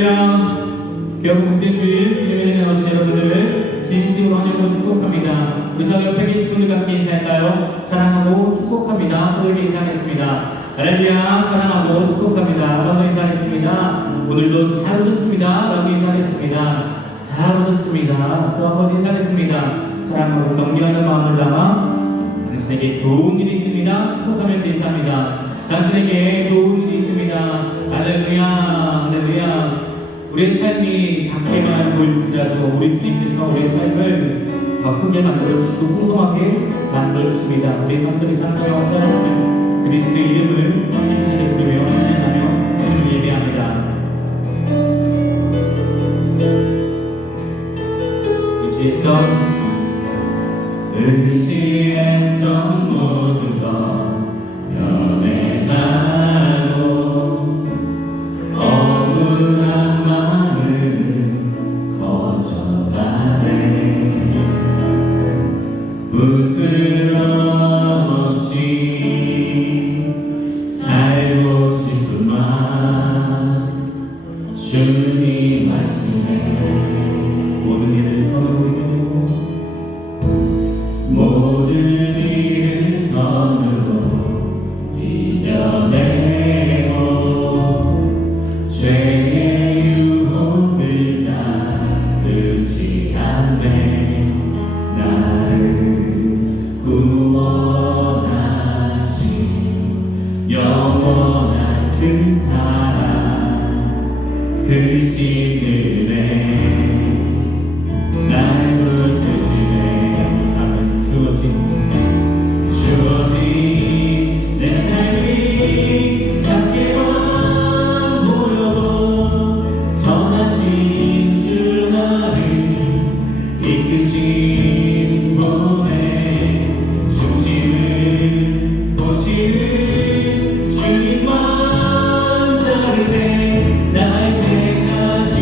할렐루야. 교회 목대주일 주님의 은혜 오신 여러분들을 진심으로 환영하고 축복합니다. 우리 저 옆에 계신 분들과 함께 인사할까요? 사랑하고 축복합니다. 서로에게 인사하겠습니다. 할렐루야. 사랑하고 축복합니다. 한번더 인사하겠습니다. 오늘도 잘 오셨습니다. 라고 인사하겠습니다. 잘 오셨습니다. 또 한 번 인사하겠습니다. 사랑하고 격려하는 마음을 담아 당신에게 좋은 일이 있습니다. 축복하면서 인사합니다. 당신에게 좋은 일이 있습니다. 할렐루야. 할렐루야. 우리의 삶이 작게만 보일지라도 우리 주님께서 우리의 삶을 더 크게 만들어주시고 풍성하게 만들어주십니다. 우리 삶 속에 찬송에 역사하시는 그리스도의 이름을 힘차게 부르며 찬양하며 주님을 예배합니다. 의지했던 모든 것 변해가고 억울한 마음 커져가네. 부끄러움 없이 살고 싶은 마음 주님 말씀에 모든 일을 선으로 모든 일을 선으로 이겨내고 죄의 유혹을 따르지 않네. 나를 구원하신 영원한 그 사랑 그 지금에 날 붙드시네. 아멘. 주어진 내 삶이 작게만 보여도 선하신 주 나를 이끄신 몸에 중심을 보시는 주님만 다르네. 날 택하신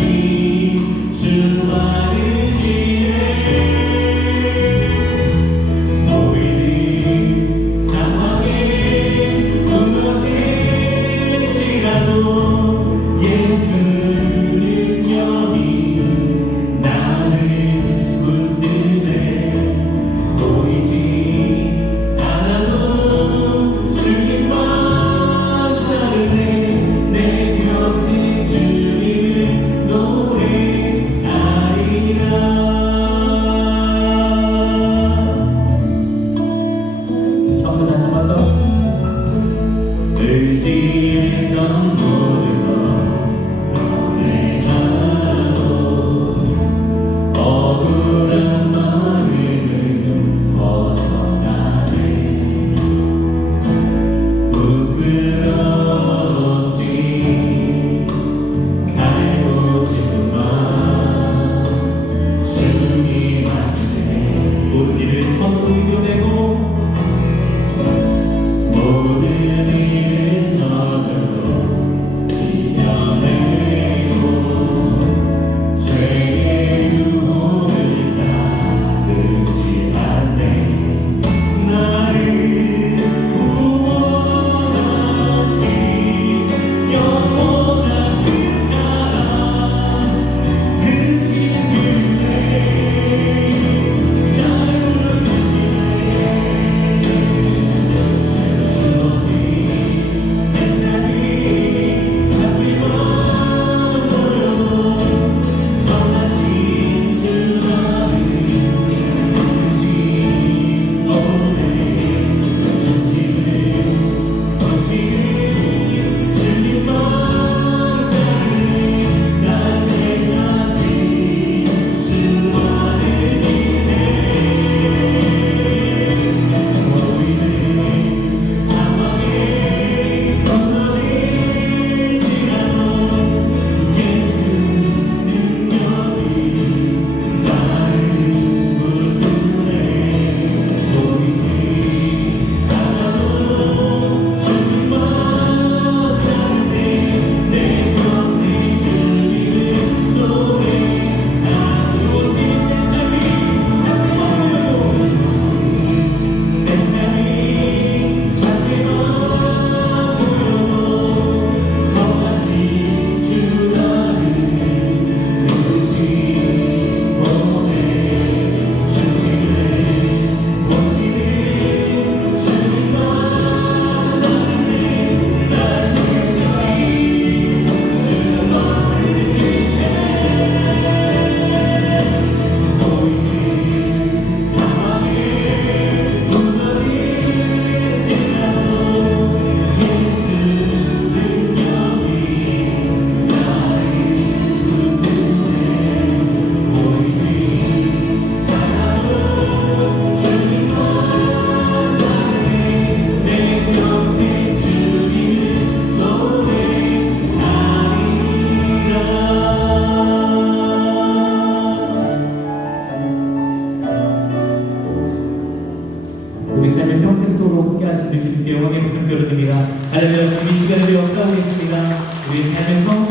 우리 삶에서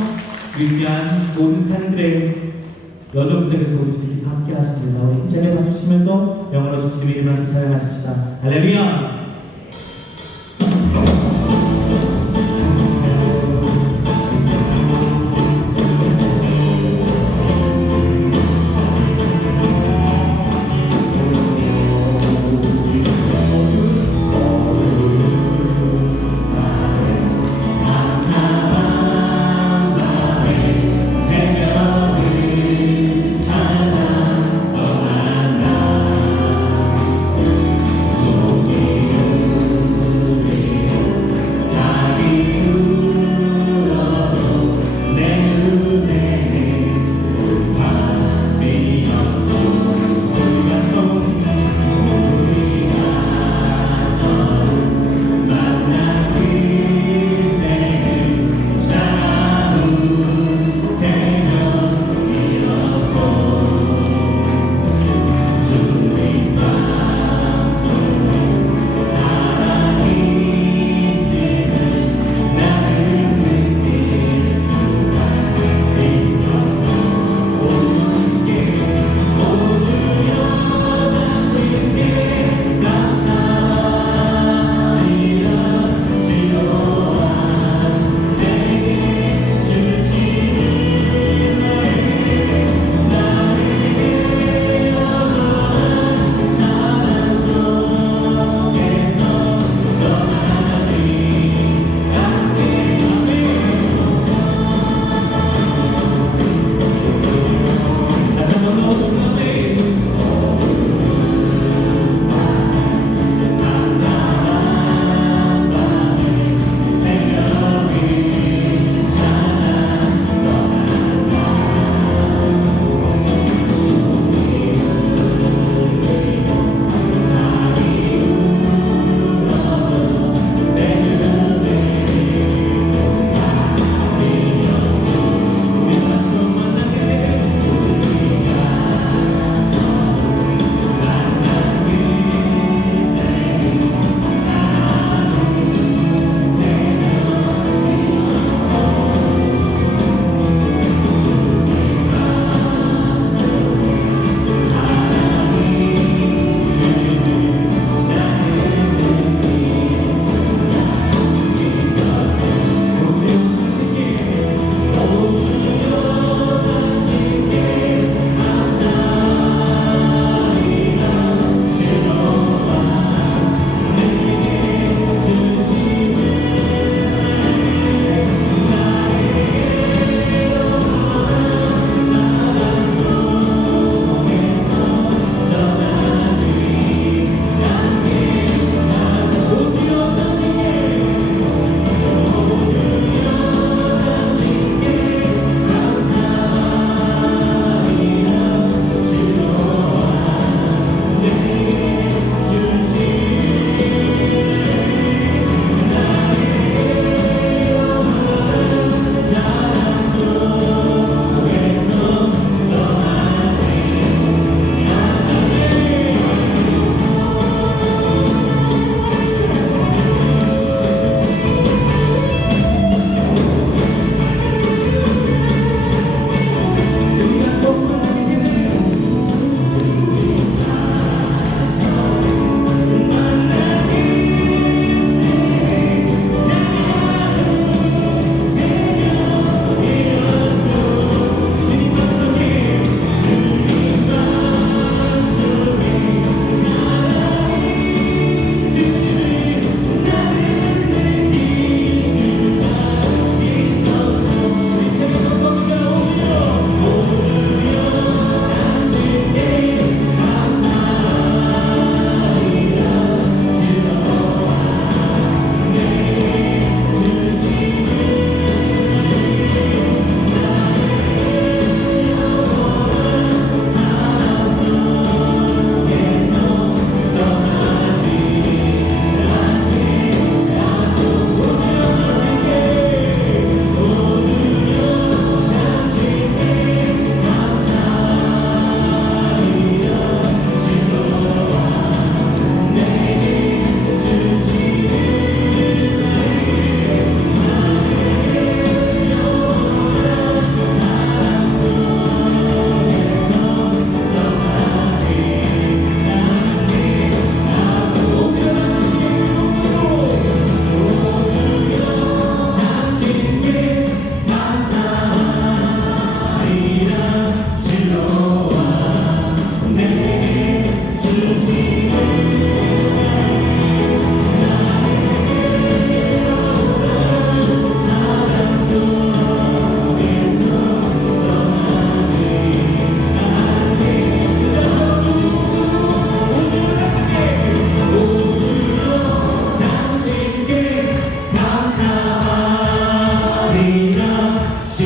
위대한 모든 사람들의 여정 속에서 우리 주님께서 함께 하십니다. 우리 힘차게 봐주시면서 영어로 주님의 이름을 함께 찬양하십시다. 할렐루야. Yeah.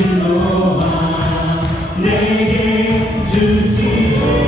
주노아 내게 주시네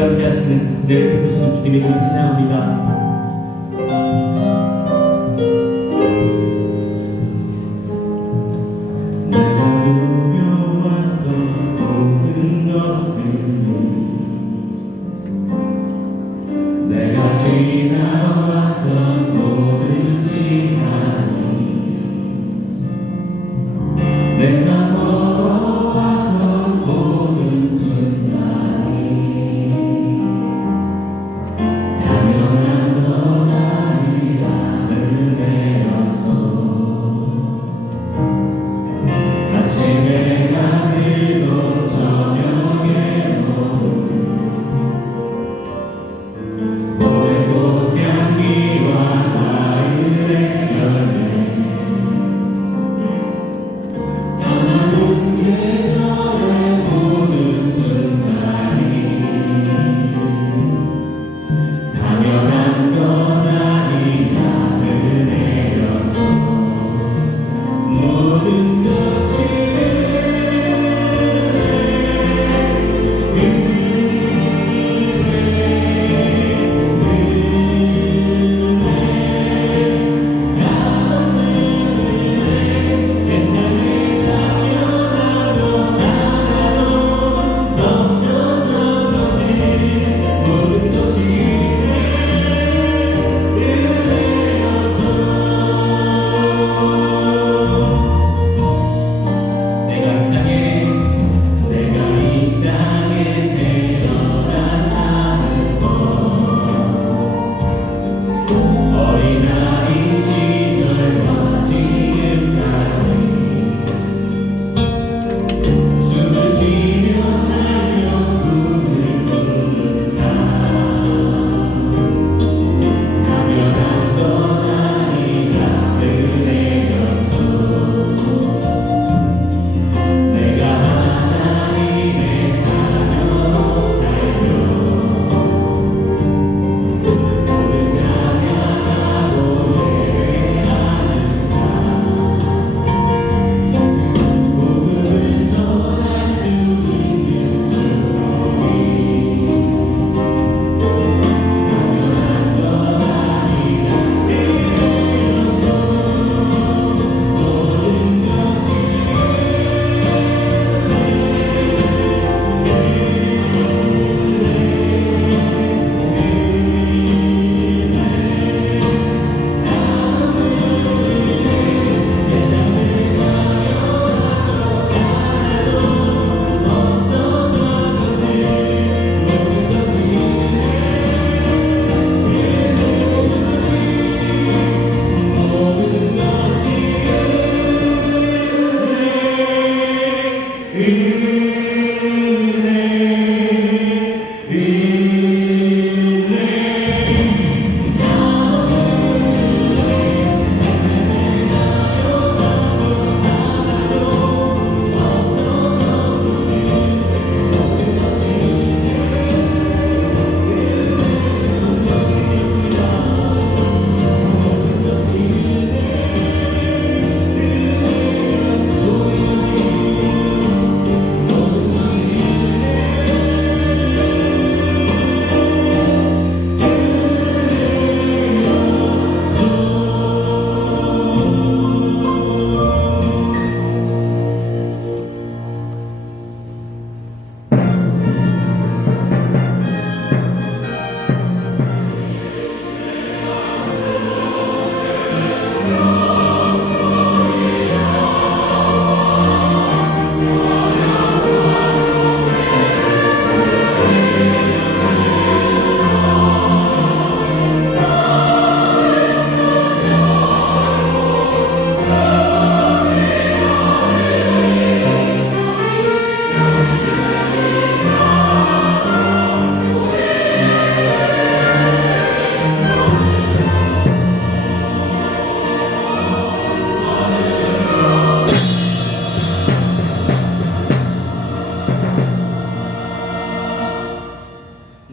함께 하시는 늘 베푸시는 주님의 이름을 찬양합니다. 봄의 꽃향기 당연한 것 아니라 은혜여서 모든 것이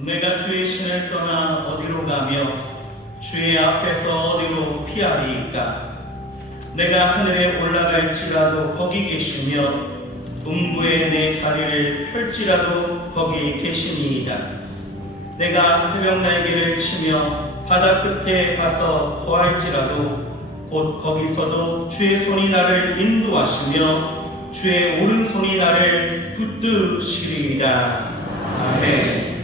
내가 주의 신을 떠나 어디로 가며 주의 앞에서 어디로 피하리이까. 내가 하늘에 올라갈지라도 거기 계시며 음부에 내 자리를 펼지라도 거기 계시니이다. 내가 새벽 날개를 치며 바다 끝에 가서 거할지라도 곧 거기서도 주의 손이 나를 인도하시며 주의 오른손이 나를 붙드시리이다. 아멘.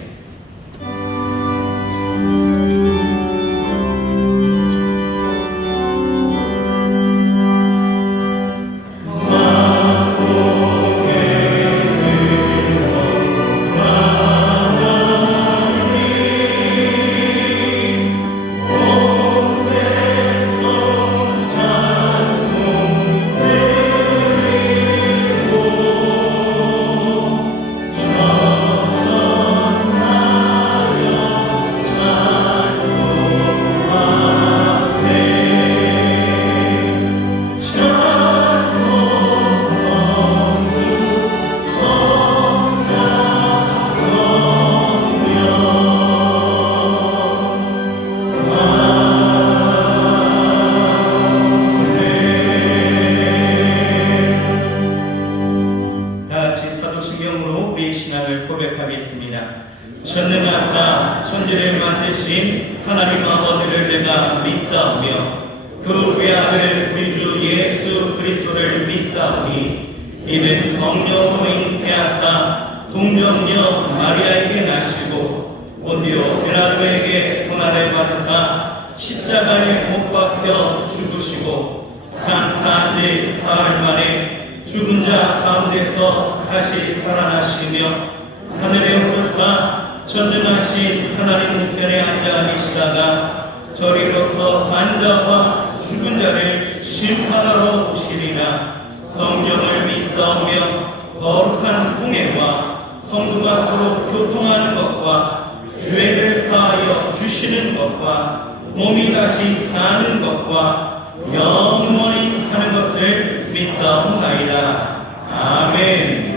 만드신 하나님 아버지를 내가 믿사오며 그 외아들 우리 주 예수 그리스도를 믿사오니 이는 성령으로 잉태하사 동정녀 마리아에게 나시고 본디오 빌라도에게 고난을 받으사 십자가에 못 박혀 죽으시고 장사한 지 사흘 만에 죽은 자 가운데서 다시 살아나시며 하늘에 오르사 전능하신 하나님 우편에 앉아 계시다가 저리로서 산 자와 죽은 자를 심판하러 오시리라. 성령을 믿사오며 거룩한 공예와 성도가 서로 교통하는 것과 죄를 사하여 주시는 것과 몸이 다시 사는 것과 영원히 사는 것을 믿사옵나이다. 아멘.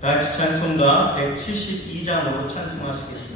다같이 찬송가 172장으로 찬송하시겠습니다.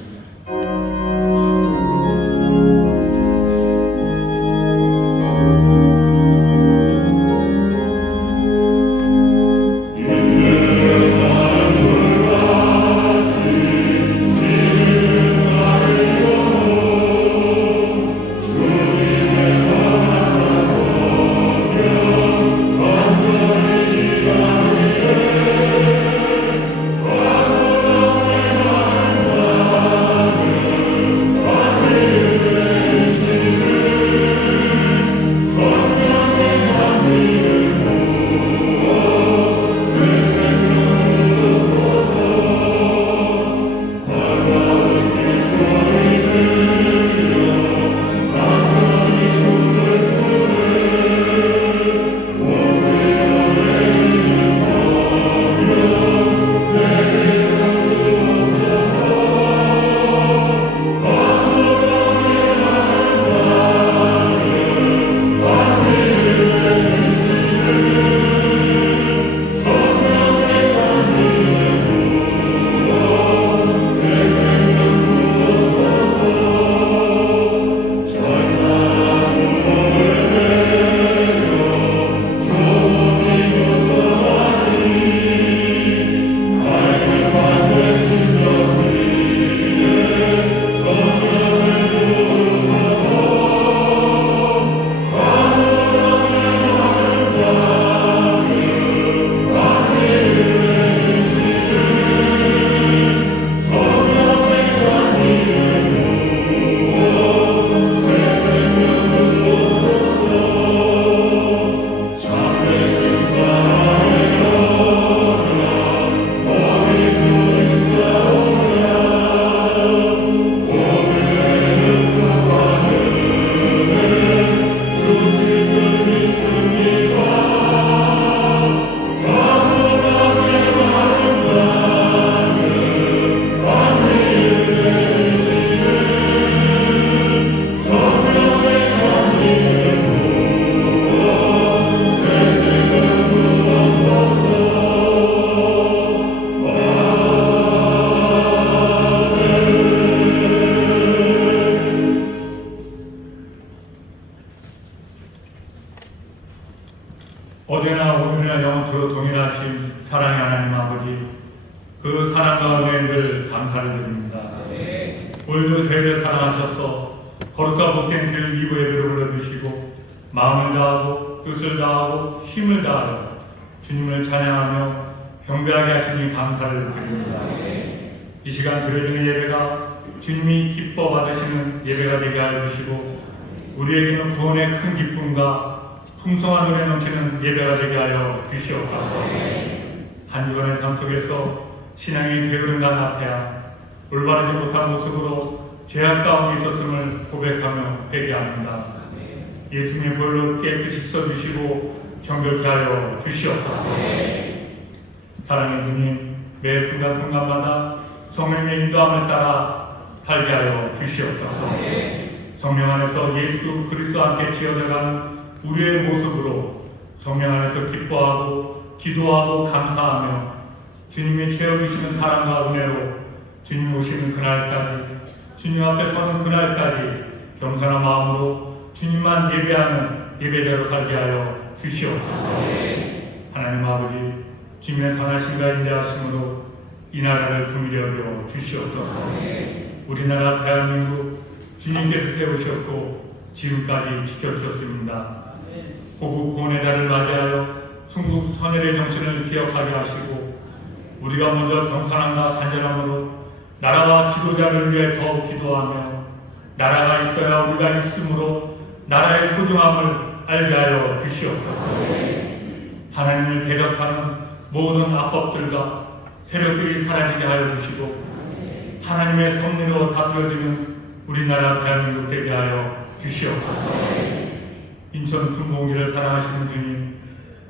어제나 오늘이나 영원토록 동일하신 사랑의 하나님 아버지, 그 사랑 가운데 늘 감사를 드립니다. 오늘도 저희를 사랑하셔서 거룩과 복된 그 이부 예배를 불러주시고 마음을 다하고 뜻을 다하고 힘을 다하여 주님을 찬양하며 경배하게 하시니 감사를 드립니다. 이 시간 드려지는 예배가 주님이 기뻐 받으시는 예배가 되게 하여 주시고 우리에게는 구원의 큰 기쁨과 풍성한 은혜 넘치는 예배가 되게 하여 주시옵소서. 한 주간의 삶 속에서 신앙이 게으른 날 앞에야 올바르지 못한 모습으로 죄악 가운데 있었음을 고백하며 회개합니다. 예수님의 볼로 깨끗이 씻어주시고 정결케 하여 주시옵소서. 사랑의 주님, 매 순간순간마다 성령의 인도함을 따라 살게 하여 주시옵소서. 성령 안에서 예수 그리스도와 함께 지어져가는 우리의 모습으로 성령 안에서 기뻐하고 기도하고 감사하며 주님이 채워주시는 사랑과 은혜로 주님 오시는 그날까지, 주님 앞에 서는 그날까지 겸손한 마음으로 주님만 예배하는 예배자로 살게 하여 주시옵소서. 하나님 아버지, 주님의 선하심과 인자하심으로 이 나라를 품위히 여겨 주시옵소서. 우리나라 대한민국 주님께서 세우셨고 지금까지 지켜주셨습니다. 고국 구원의 달을 맞이하여 순국 선열의 정신을 기억하게 하시고 우리가 먼저 겸손함과 간절함으로 나라와 지도자를 위해 더욱 기도하며 나라가 있어야 우리가 있으므로 나라의 소중함을 알게 하여 주시옵소서. 하나님을 대적하는 모든 악법들과 세력들이 사라지게 하여 주시고 하나님의 섭리로 다스려지는 우리나라 대한민국 되게 하여 주시옵소서. 인천 순복음교회를 사랑하시는 주님,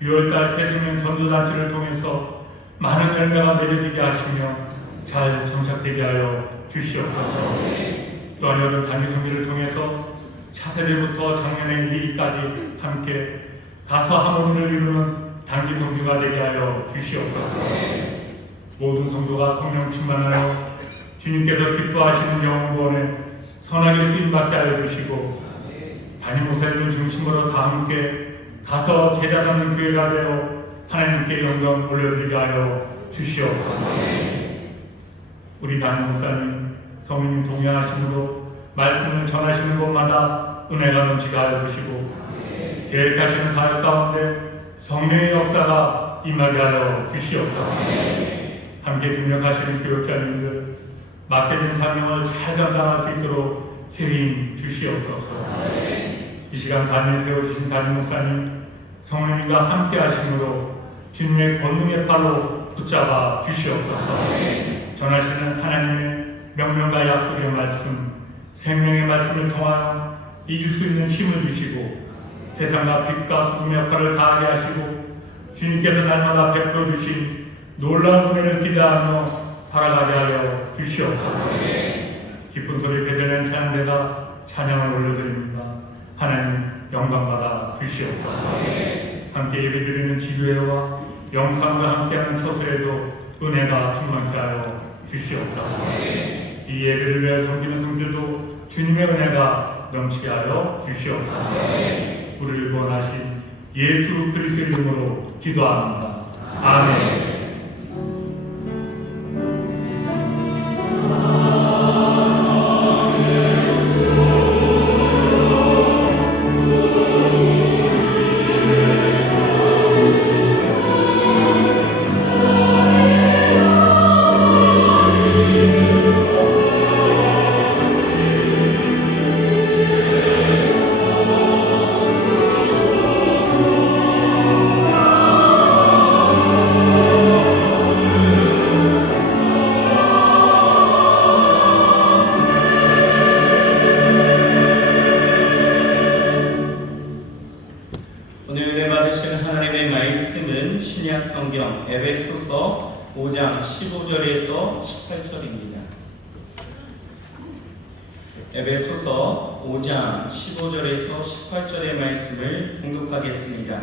6월달 새생명 전도단체를 통해서 많은 열매가 맺어지게 하시며 잘 정착되게 하여 주시옵소서. 또한 여름 단기성기를 통해서 차세대부터 작년의 일기까지 함께 가서 하모니를 이루는 단기성주가 되게 하여 주시옵소서. 모든 성도가 성령 충만하여 주님께서 기뻐하시는 영원에 선하게 쓰임받게 하여 주시고 담임 목사님을 중심으로 다 함께 가서 제자 삼는 교회가 되어 하나님께 영광 올려드리게 하여 주시옵소서. 우리 담임 목사님 성령 동행하심으로 말씀을 전하시는 곳마다 은혜가 넘치게 하여 주시고 계획하시는 사역 가운데 성령의 역사가 임하게 하여 주시옵소서. 함께 동력하시는 교육자님들 맡겨진 사명을 잘 감당할 수 있도록 세임 주시옵소서. 이 시간 단위에 세워주신 담임 목사님 성령님과 함께 하심으로 주님의 권능의 팔로 붙잡아 주시옵소서. 전하시는 하나님의 명령과 약속의 말씀, 생명의 말씀을 통하여 잊을 수 있는 힘을 주시고 세상과 빛과 소금의 역할을 다하게 하시고 주님께서 날마다 베풀어 주신 놀라운 은혜를 기대하며 살아가게 하여 주시옵소서. 기쁜 소리 배드는 찬양대가 찬양을 올려드립니다. 하나님 영광받아 주시옵소서. 함께 예배드리는 지교회와 영상과 함께하는 처소에도 은혜가 충만케 하여 주시옵소서. 이 예배를 위해 섬기는 성들도 주님의 은혜가 넘치게 하여 주시옵소서. 우리를 구원하신 예수 그리스도의 이름으로 기도합니다. 아멘. 성경 에베소서 5장 15절에서 18절입니다. 에베소서 5장 15절에서 18절의 말씀을 공독하겠습니다.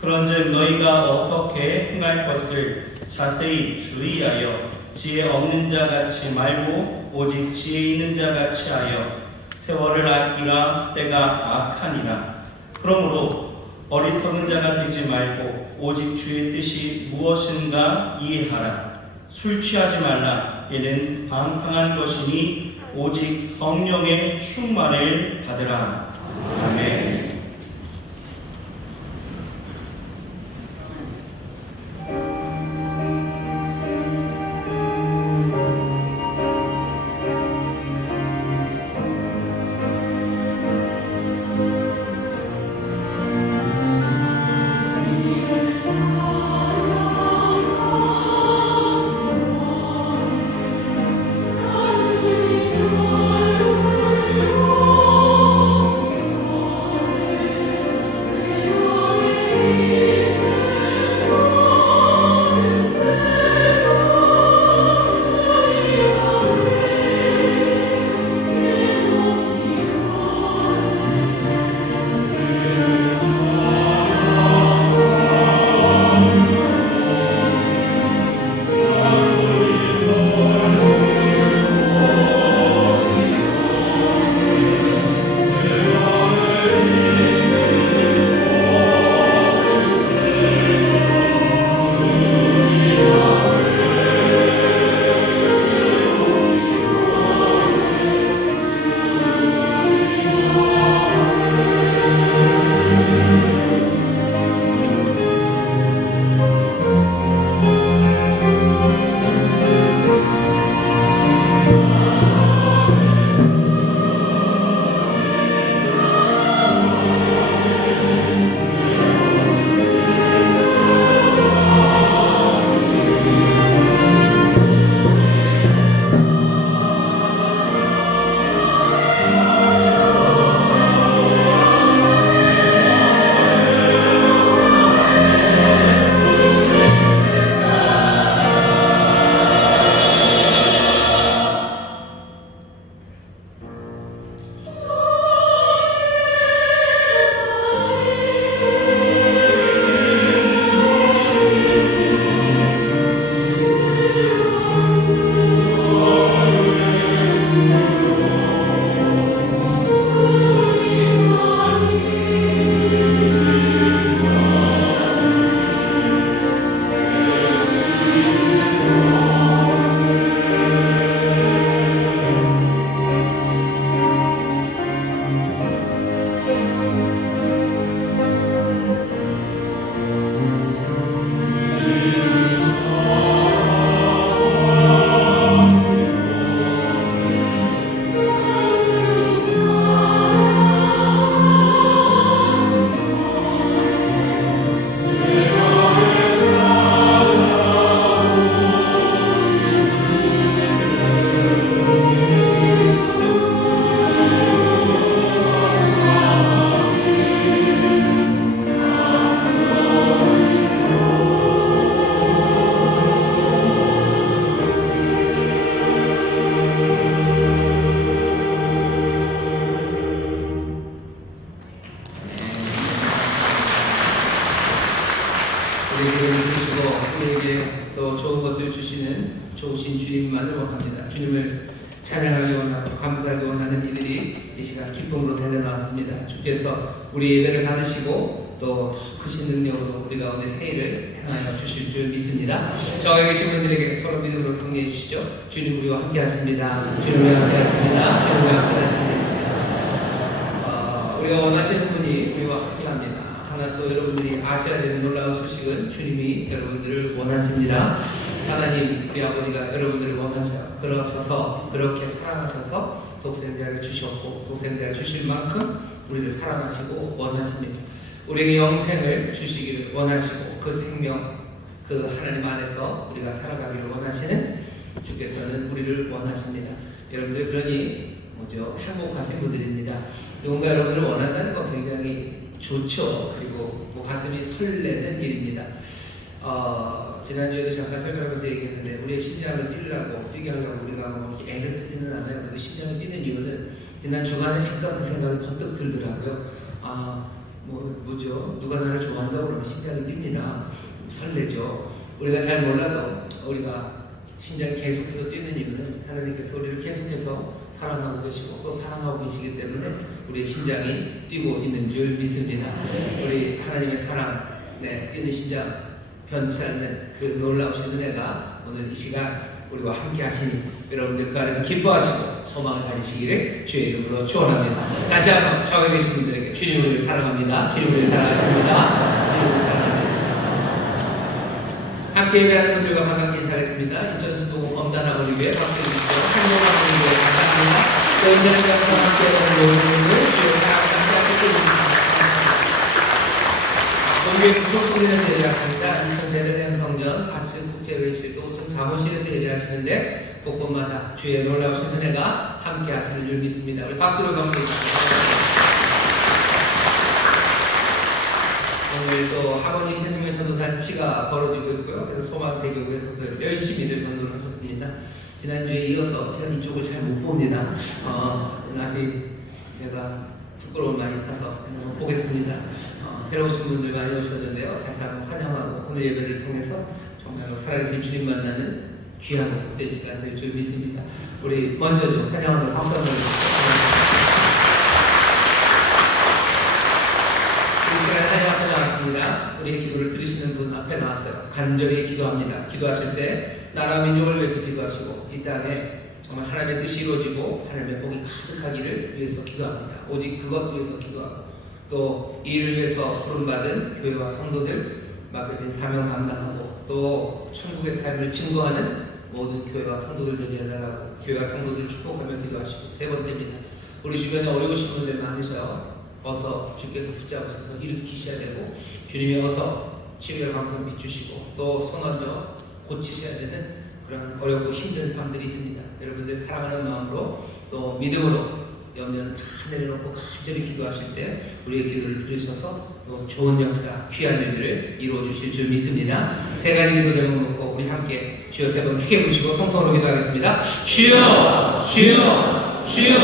그런즉 너희가 어떻게 행할 것을 자세히 주의하여 지혜 없는 자 같이 말고 오직 지혜 있는 자 같이 하여 세월을 아끼라 때가 악하니라. 그러므로 어리석은 자가 되지 말고 오직 주의 뜻이 무엇인가 이해하라. 술 취하지 말라. 이는 방탕한 것이니 오직 성령의 충만을 받으라. 아멘. 기도를 주시고 우리에게 또 좋은 것을 주시는 좋으신 주님만을 원합니다. 주님을 찬양하기 원하고 감사하기 원하는 이들이 이 시간 기쁨으로 달려나왔습니다. 주께서 우리 예배를 받으시고 또 더 크신 능력으로 우리 가운데 새해를 행하여 주실 줄 믿습니다. 저에 계신 분들에게 서로 믿음으로 격려해 주시죠. 주님 우리와 함께 하십니다. 주님 우리와 함께 하십니다. 주님 우리와 함께 하십니다. 우리가 원하시는 분이 우리와 함께 합니다. 하나 또 여러분들이 아셔야 되는 놀라운 소식은 주님이 여러분들을 원하십니다. 하나님 우리 아버지가 여러분들을 원하셔 그러셔서 그렇게 사랑하셔서 독생자를 주셨고 독생자를 주실 만큼 우리를 사랑하시고 원하십니다. 우리에게 영생을 주시기를 원하시고 그 생명 그 하나님 안에서 우리가 살아가기를 원하시는 주께서는 우리를 원하십니다. 여러분들 그러니 뭐죠? 행복하신 분들입니다. 누군가 여러분을 원한다는 건 굉장히 좋죠. 그리고 뭐 가슴이 설레는 일입니다. 지난주에도 잠깐 설명하면서 얘기했는데 우리의 심장을 뛰게 하려고 우리가 뭐 애를 쓰지는 않아요. 그 심장이 뛰는 이유는 지난 주간에 잠깐 그 생각이 번뜩 들더라고요. 뭐죠? 누가 나를 좋아한다고 그러면 심장이 뜁니다. 설레죠. 우리가 잘 몰라도 우리가 심장이 계속해서 뛰는 이유는 하나님께서 우리를 계속해서 사랑하고 계시고 또 사랑하고 계시기 때문에 우리의 심장이 뛰고 있는 줄 믿습니다. 우리 하나님의 사랑, 뛰는 심장 변치 않는 그 놀라우신 은혜가 오늘 이 시간 우리와 함께 하시니 여러분들 그 안에서 기뻐하시고 소망을 가지시기를 주의 이름으로 축원합니다. 다시 한번 좌우에 계신 분들에게 주님 우리를 사랑합니다. 주님 우리를 사랑하십니다. 주님 우리를 사랑하십니다. 함께 예배하는 분들과 반갑게 인사하겠습니다. 인천수도 엄단하고 위해 박수 주시고 한동안 위해 감사합니다. 또 인천수도 함께하는 모든 분들 주의 사랑합니다. 동교회 구속소리는 예배하십니다. 인천 베들레헴 성전 4층 국제의실도 5층 사무실에서 예배하시는데 곳곳마다 주의 놀라우신 은혜가 함께 하시는 줄 믿습니다. 우리 박수로 감사드립니다. 오늘 또 하모니 새누리 전도 잔치가 벌어지고 있고요. 그래서 소망대교에서도 열심히들 전도를 하셨습니다. 지난주에 이어서 제가 이쪽을 잘 못 봅니다. 아직 제가 부끄러운 많이 타서 한번 보겠습니다. 새로 오신 분들 많이 오셨는데요. 다시 한번 환영하고 오늘 예배를 통해서 정말로 살아계신 주님 만나는 귀하고 복된 시간 될 줄 믿습니다. 우리 먼저 좀 환영하는 박수 한번 주시죠. 우리 시간에 하나님 앞에 나왔습니다. 우리의 기도를 들으시는 분 앞에 나왔어요. 간절히 기도합니다. 기도하실 때 나라 민족을 위해서 기도하시고 이 땅에 정말 하나님의 뜻이 이루어지고 하나님의 복이 가득하기를 위해서 기도합니다. 오직 그것 위해서 기도하고 또 이 일을 위해서 부름받은 교회와 성도들 맡겨진 사명 감당하고 또 천국의 삶을 증거하는 모든 교회와 성도들 되게 해달라고 교회와 성도들 축복하며 기도하시고 세 번째입니다. 우리 주변에 어려우신 분들 많으셔요. 어서 주께서 붙잡으셔서 일으키셔야 되고 주님이 어서 치유의 방송 비추시고 또 손얹어 고치셔야 되는 그런 어렵고 힘든 삶들이 있습니다. 여러분들 사랑하는 마음으로 또 믿음으로 염려는 다 내려놓고 간절히 기도하실 때 우리의 기도를 들으셔서 또 좋은 역사, 귀한 일들을 이루어주실 줄 믿습니다. 세 가지 기도 제목 놓고 우리 함께 주여 세 번 크게 부르시고 통성으로 기도하겠습니다. 주여! 주여! 주여!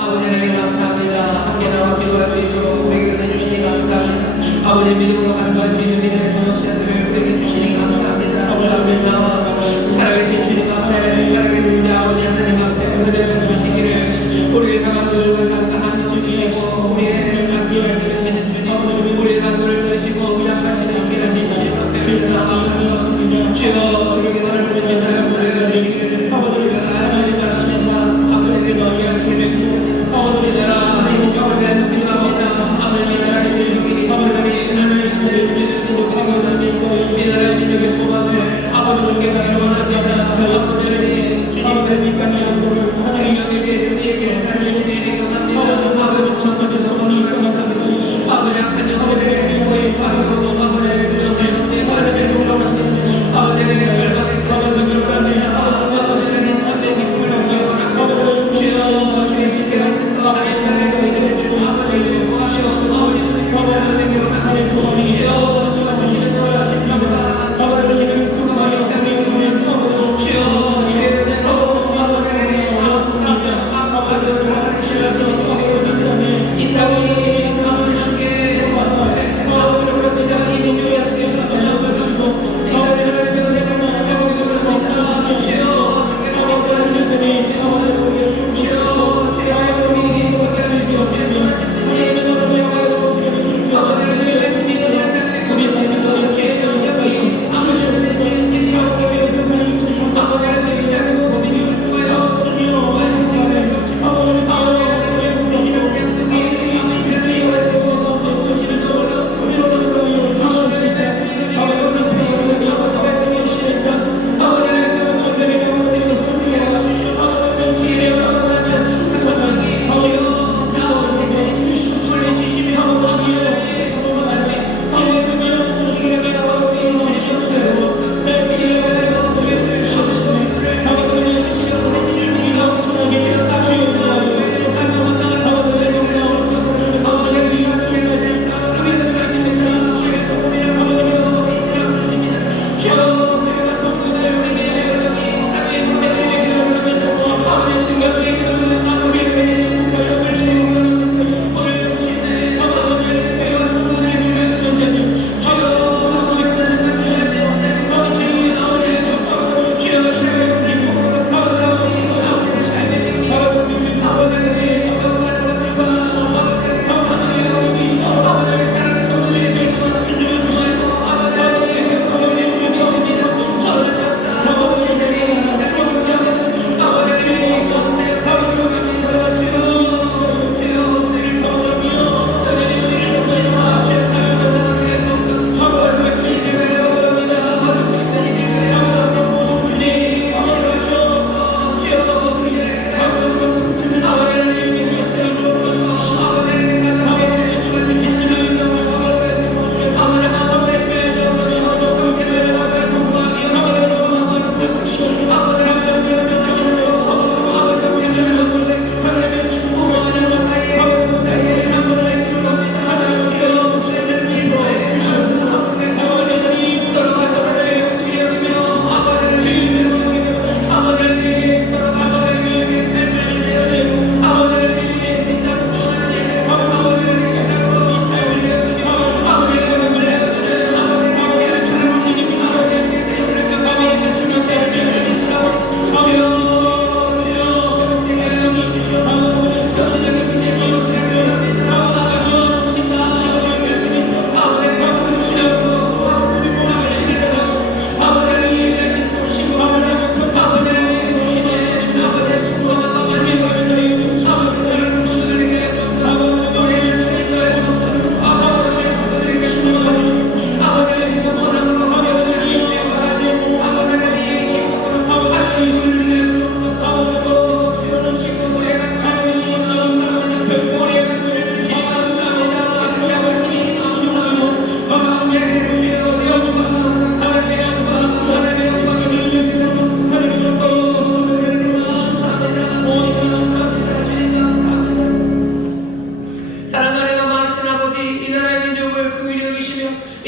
아버지 하나님 감사합니다. 함께 나와 기도할 수 있도록 우리에게 은혜주시니 감사합니다. 아버지 믿음으로 간구할 수 있는 믿음의 전시자들을 우리에게 주시니 감사합니다. 아버지 나와 살아계신 주님 앞에 살아계신 우리 아버지 하나님 앞에 은혜를 주시기를 우리의 강한들과 잠깐 주시고 우리의 생을 맡기시는 주님 우리의 강구를 주시고 약하시는 길하신 주님 앞에 질서하옵니다. 주여 주님의 나를 보내주시는 우리가 주시기를 아버지를 사랑하게 하시니까 앞쪽에 너희 하시겠습니다. 아버지 나라 행복하고 된 주님 앞에 아버지 나라 하시는 아버지 하나님 하나님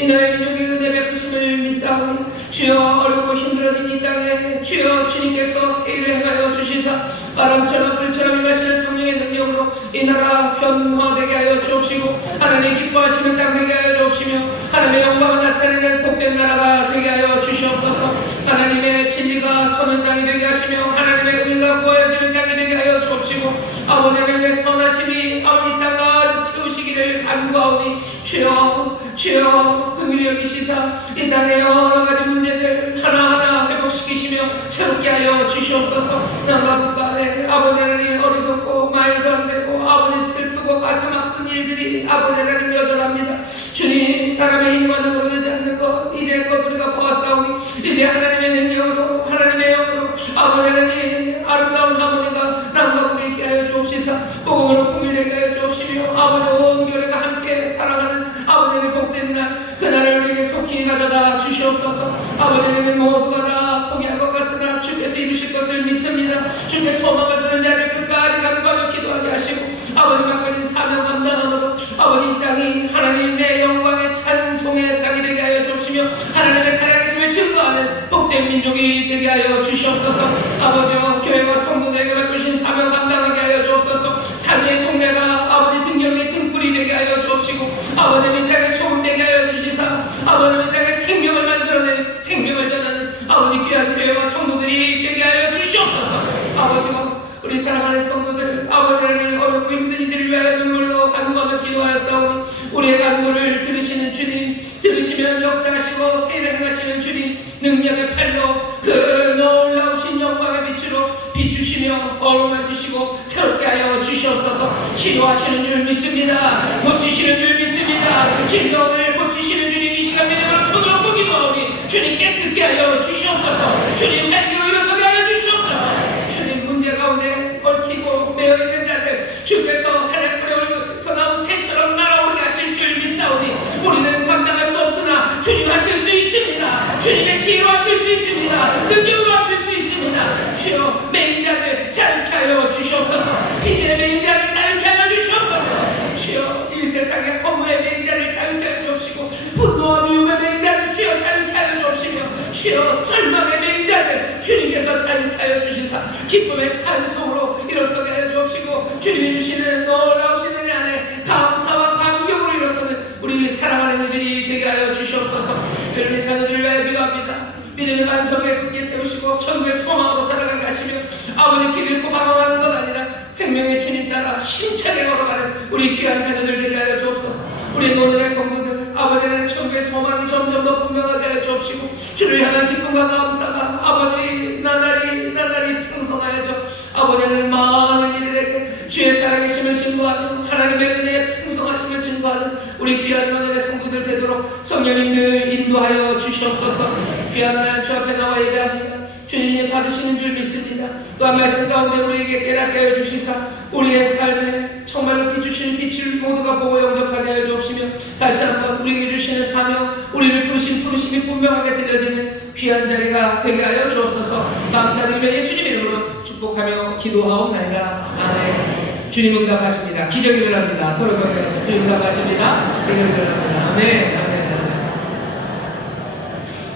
이 나라의 민족의 은혜 베푸심을 믿사오니 주여 어렵고 힘들어진 이 땅에 주여 주님께서 세일을 행하여 주시사 바람처럼 불처럼 임하시는 성령의 능력으로 이 나라 변화되게 하여 주옵시고 하나님 기뻐하시는 땅 되게 하여 주옵시며 하나님의 영광을 나타내는 복된 나라가 되게 하여 주시옵소서. 하나님의 진리가 서는 땅이 되게 하시며 하나님의 의가 보여지는 땅이 되게 하여 주옵시고 아버지 하나님의 선하심이 아버지 땅을 채우시기를 간구하오니 주여 긍휼히 여기시사 이 땅의 여러 가지 문제들 하나하나 회복시키시며 새롭게 하여 주시옵소서. 나가 국가에 아버지 하나님 어리석고 말도 안 되고 아버지 슬프고 가슴 아픈 일들이 아버지 하나님 여전합니다. 주님 사람의 힘만으로 되지 않는 것 이제껏 우리가 보았사오니 이제 하나님의 능력으로 하나님의 영으로 아버지 하나님 아름다운 하모니가 남가운데 있게 하여 주옵시사 복음으로 통일되게 하여 주옵시며 아버지 온 교회가 함께 사랑하는 아버지의 복된 날 그날을 우리에게 속히 가져다 주시옵소서. 아버지는 모두가 다 포기할 것 같으나 주께서 이루실 것을 믿습니다. 주께 소망을 두는 자를 끝까지 간구하며 기도하게 하시고 아버지 맡겨진 사명 감당함으로 아버지 이 땅이 하나님의 영광의 찬송의 땅이 되게 하여 주시며 하나님의 살아계심을 증거하는 복된 민족이 되게 하여 주시옵소서. 아버지와 교회와 성도들에게 맡겨진 사명 감당하게 하여 주옵소서. 삶의 동네가 아버지 등경의 등불이 되게 하여 주옵시고 아버지 이 땅에 소금 되게 하여 주시사 아버지 이 땅에 생명을 만들어낸 생명을 전하는 아버지 귀한 교회와 성도들이 되게 하여 주시옵소서. 아버지와 우리 사랑하는 성도들 아버지 하나님 어렵고 힘든 이들을 위하여 눈물로 간구하며 기도하였사오니 우리의 간구를 들으시는 주님 들으시면 역사하시고 세례를 행하시는 주님 능력의 팔로 그 놀라우신 영광의 빛으로 비추시며 어루만 주시고 새롭게 하여 주시옵소서. 치료하시는 줄 믿습니다. 고치시는 줄 믿습니다. 진정을 고치시는 주님 이 시간 믿음으로 손을 얹고 기도하오니 주님 깨끗게 하여 주시옵소서. 주님 밝기로 일어서게 하여 주시옵소서. 주님 문제 가운데 얽히고 매여있는 자들 주께서 사냥꾼의 나온 새처럼 날아오르게 하실 줄 믿사오니 우리는 감당할 수 없으나 주님 하실 수 있습니다. 주님의 지혜로 하실 수 있습니다. 능력으로 하실 수 있습니다. 주여 매인 자들 자유케 하여 주시옵소서. 빚의 매인 자를 자유케 하여 주시옵소서. 주여 이 세상의 허무의 매인 자를 자유케 하여 주옵시고 분노와 미움의 매인 자를 주여 자유케 하여 주옵시며 주여 절망의 매인 자들 주님께서 자유케 하여 주시사 기쁨의 찬송으로 일어서게 하여 주옵시고 주님이 주시는 놀라우신 은혜 안에 감사와 감격으로 일어서는 우리 사랑하는 이들이 되게 하여 주시옵소서. 여러분의 자녀들을 위하여 기도합니다. 믿음의 반석에 굳게 세우시고 천국의 소망으로 살아가게 하시며 아버지 길 잃고 방황하는 것 아니라 생명의 주님 따라 힘차게 걸어가는 우리 귀한 자녀들 되게 하여 주옵소서. 우리 노년의 성도들 아버지는 천국의 소망이 점점 더 분명하게 하여 주옵시고 주를 향한 기쁨과 감사가 아버지 나날이 풍성하여져 아버지는 많은 이들에게 주의 살아계심을 증거하며 하나님의 은혜의 풍성하심을 증거하는 우리 귀한 노년의 성도들 되도록 성령님 늘 인도하여 주시옵소서. 귀한 날 주 앞에 나와 예배합니다. 주님이 받으시는 줄 믿습니다. 또한 말씀 가운데 우리에게 깨닫게 하여 주시사 우리의 삶에 정말로 비추시는 빛을 모두가 보고 영접하게 하여 주옵시며 다시 한번 우리에게 주시는 사명 우리를 부르신 부르심이 분명하게 들려지는 귀한 자리가 되게 하여 주옵소서. 감사드리며 예수님의 이름으로 축복하며 기도하옵나이다. 아멘. 주님 응답하십니다. 기적이 일어납니다. 서로 격려해서 주님 응답하십니다. 기적이 일어납니다. 아멘. 아멘.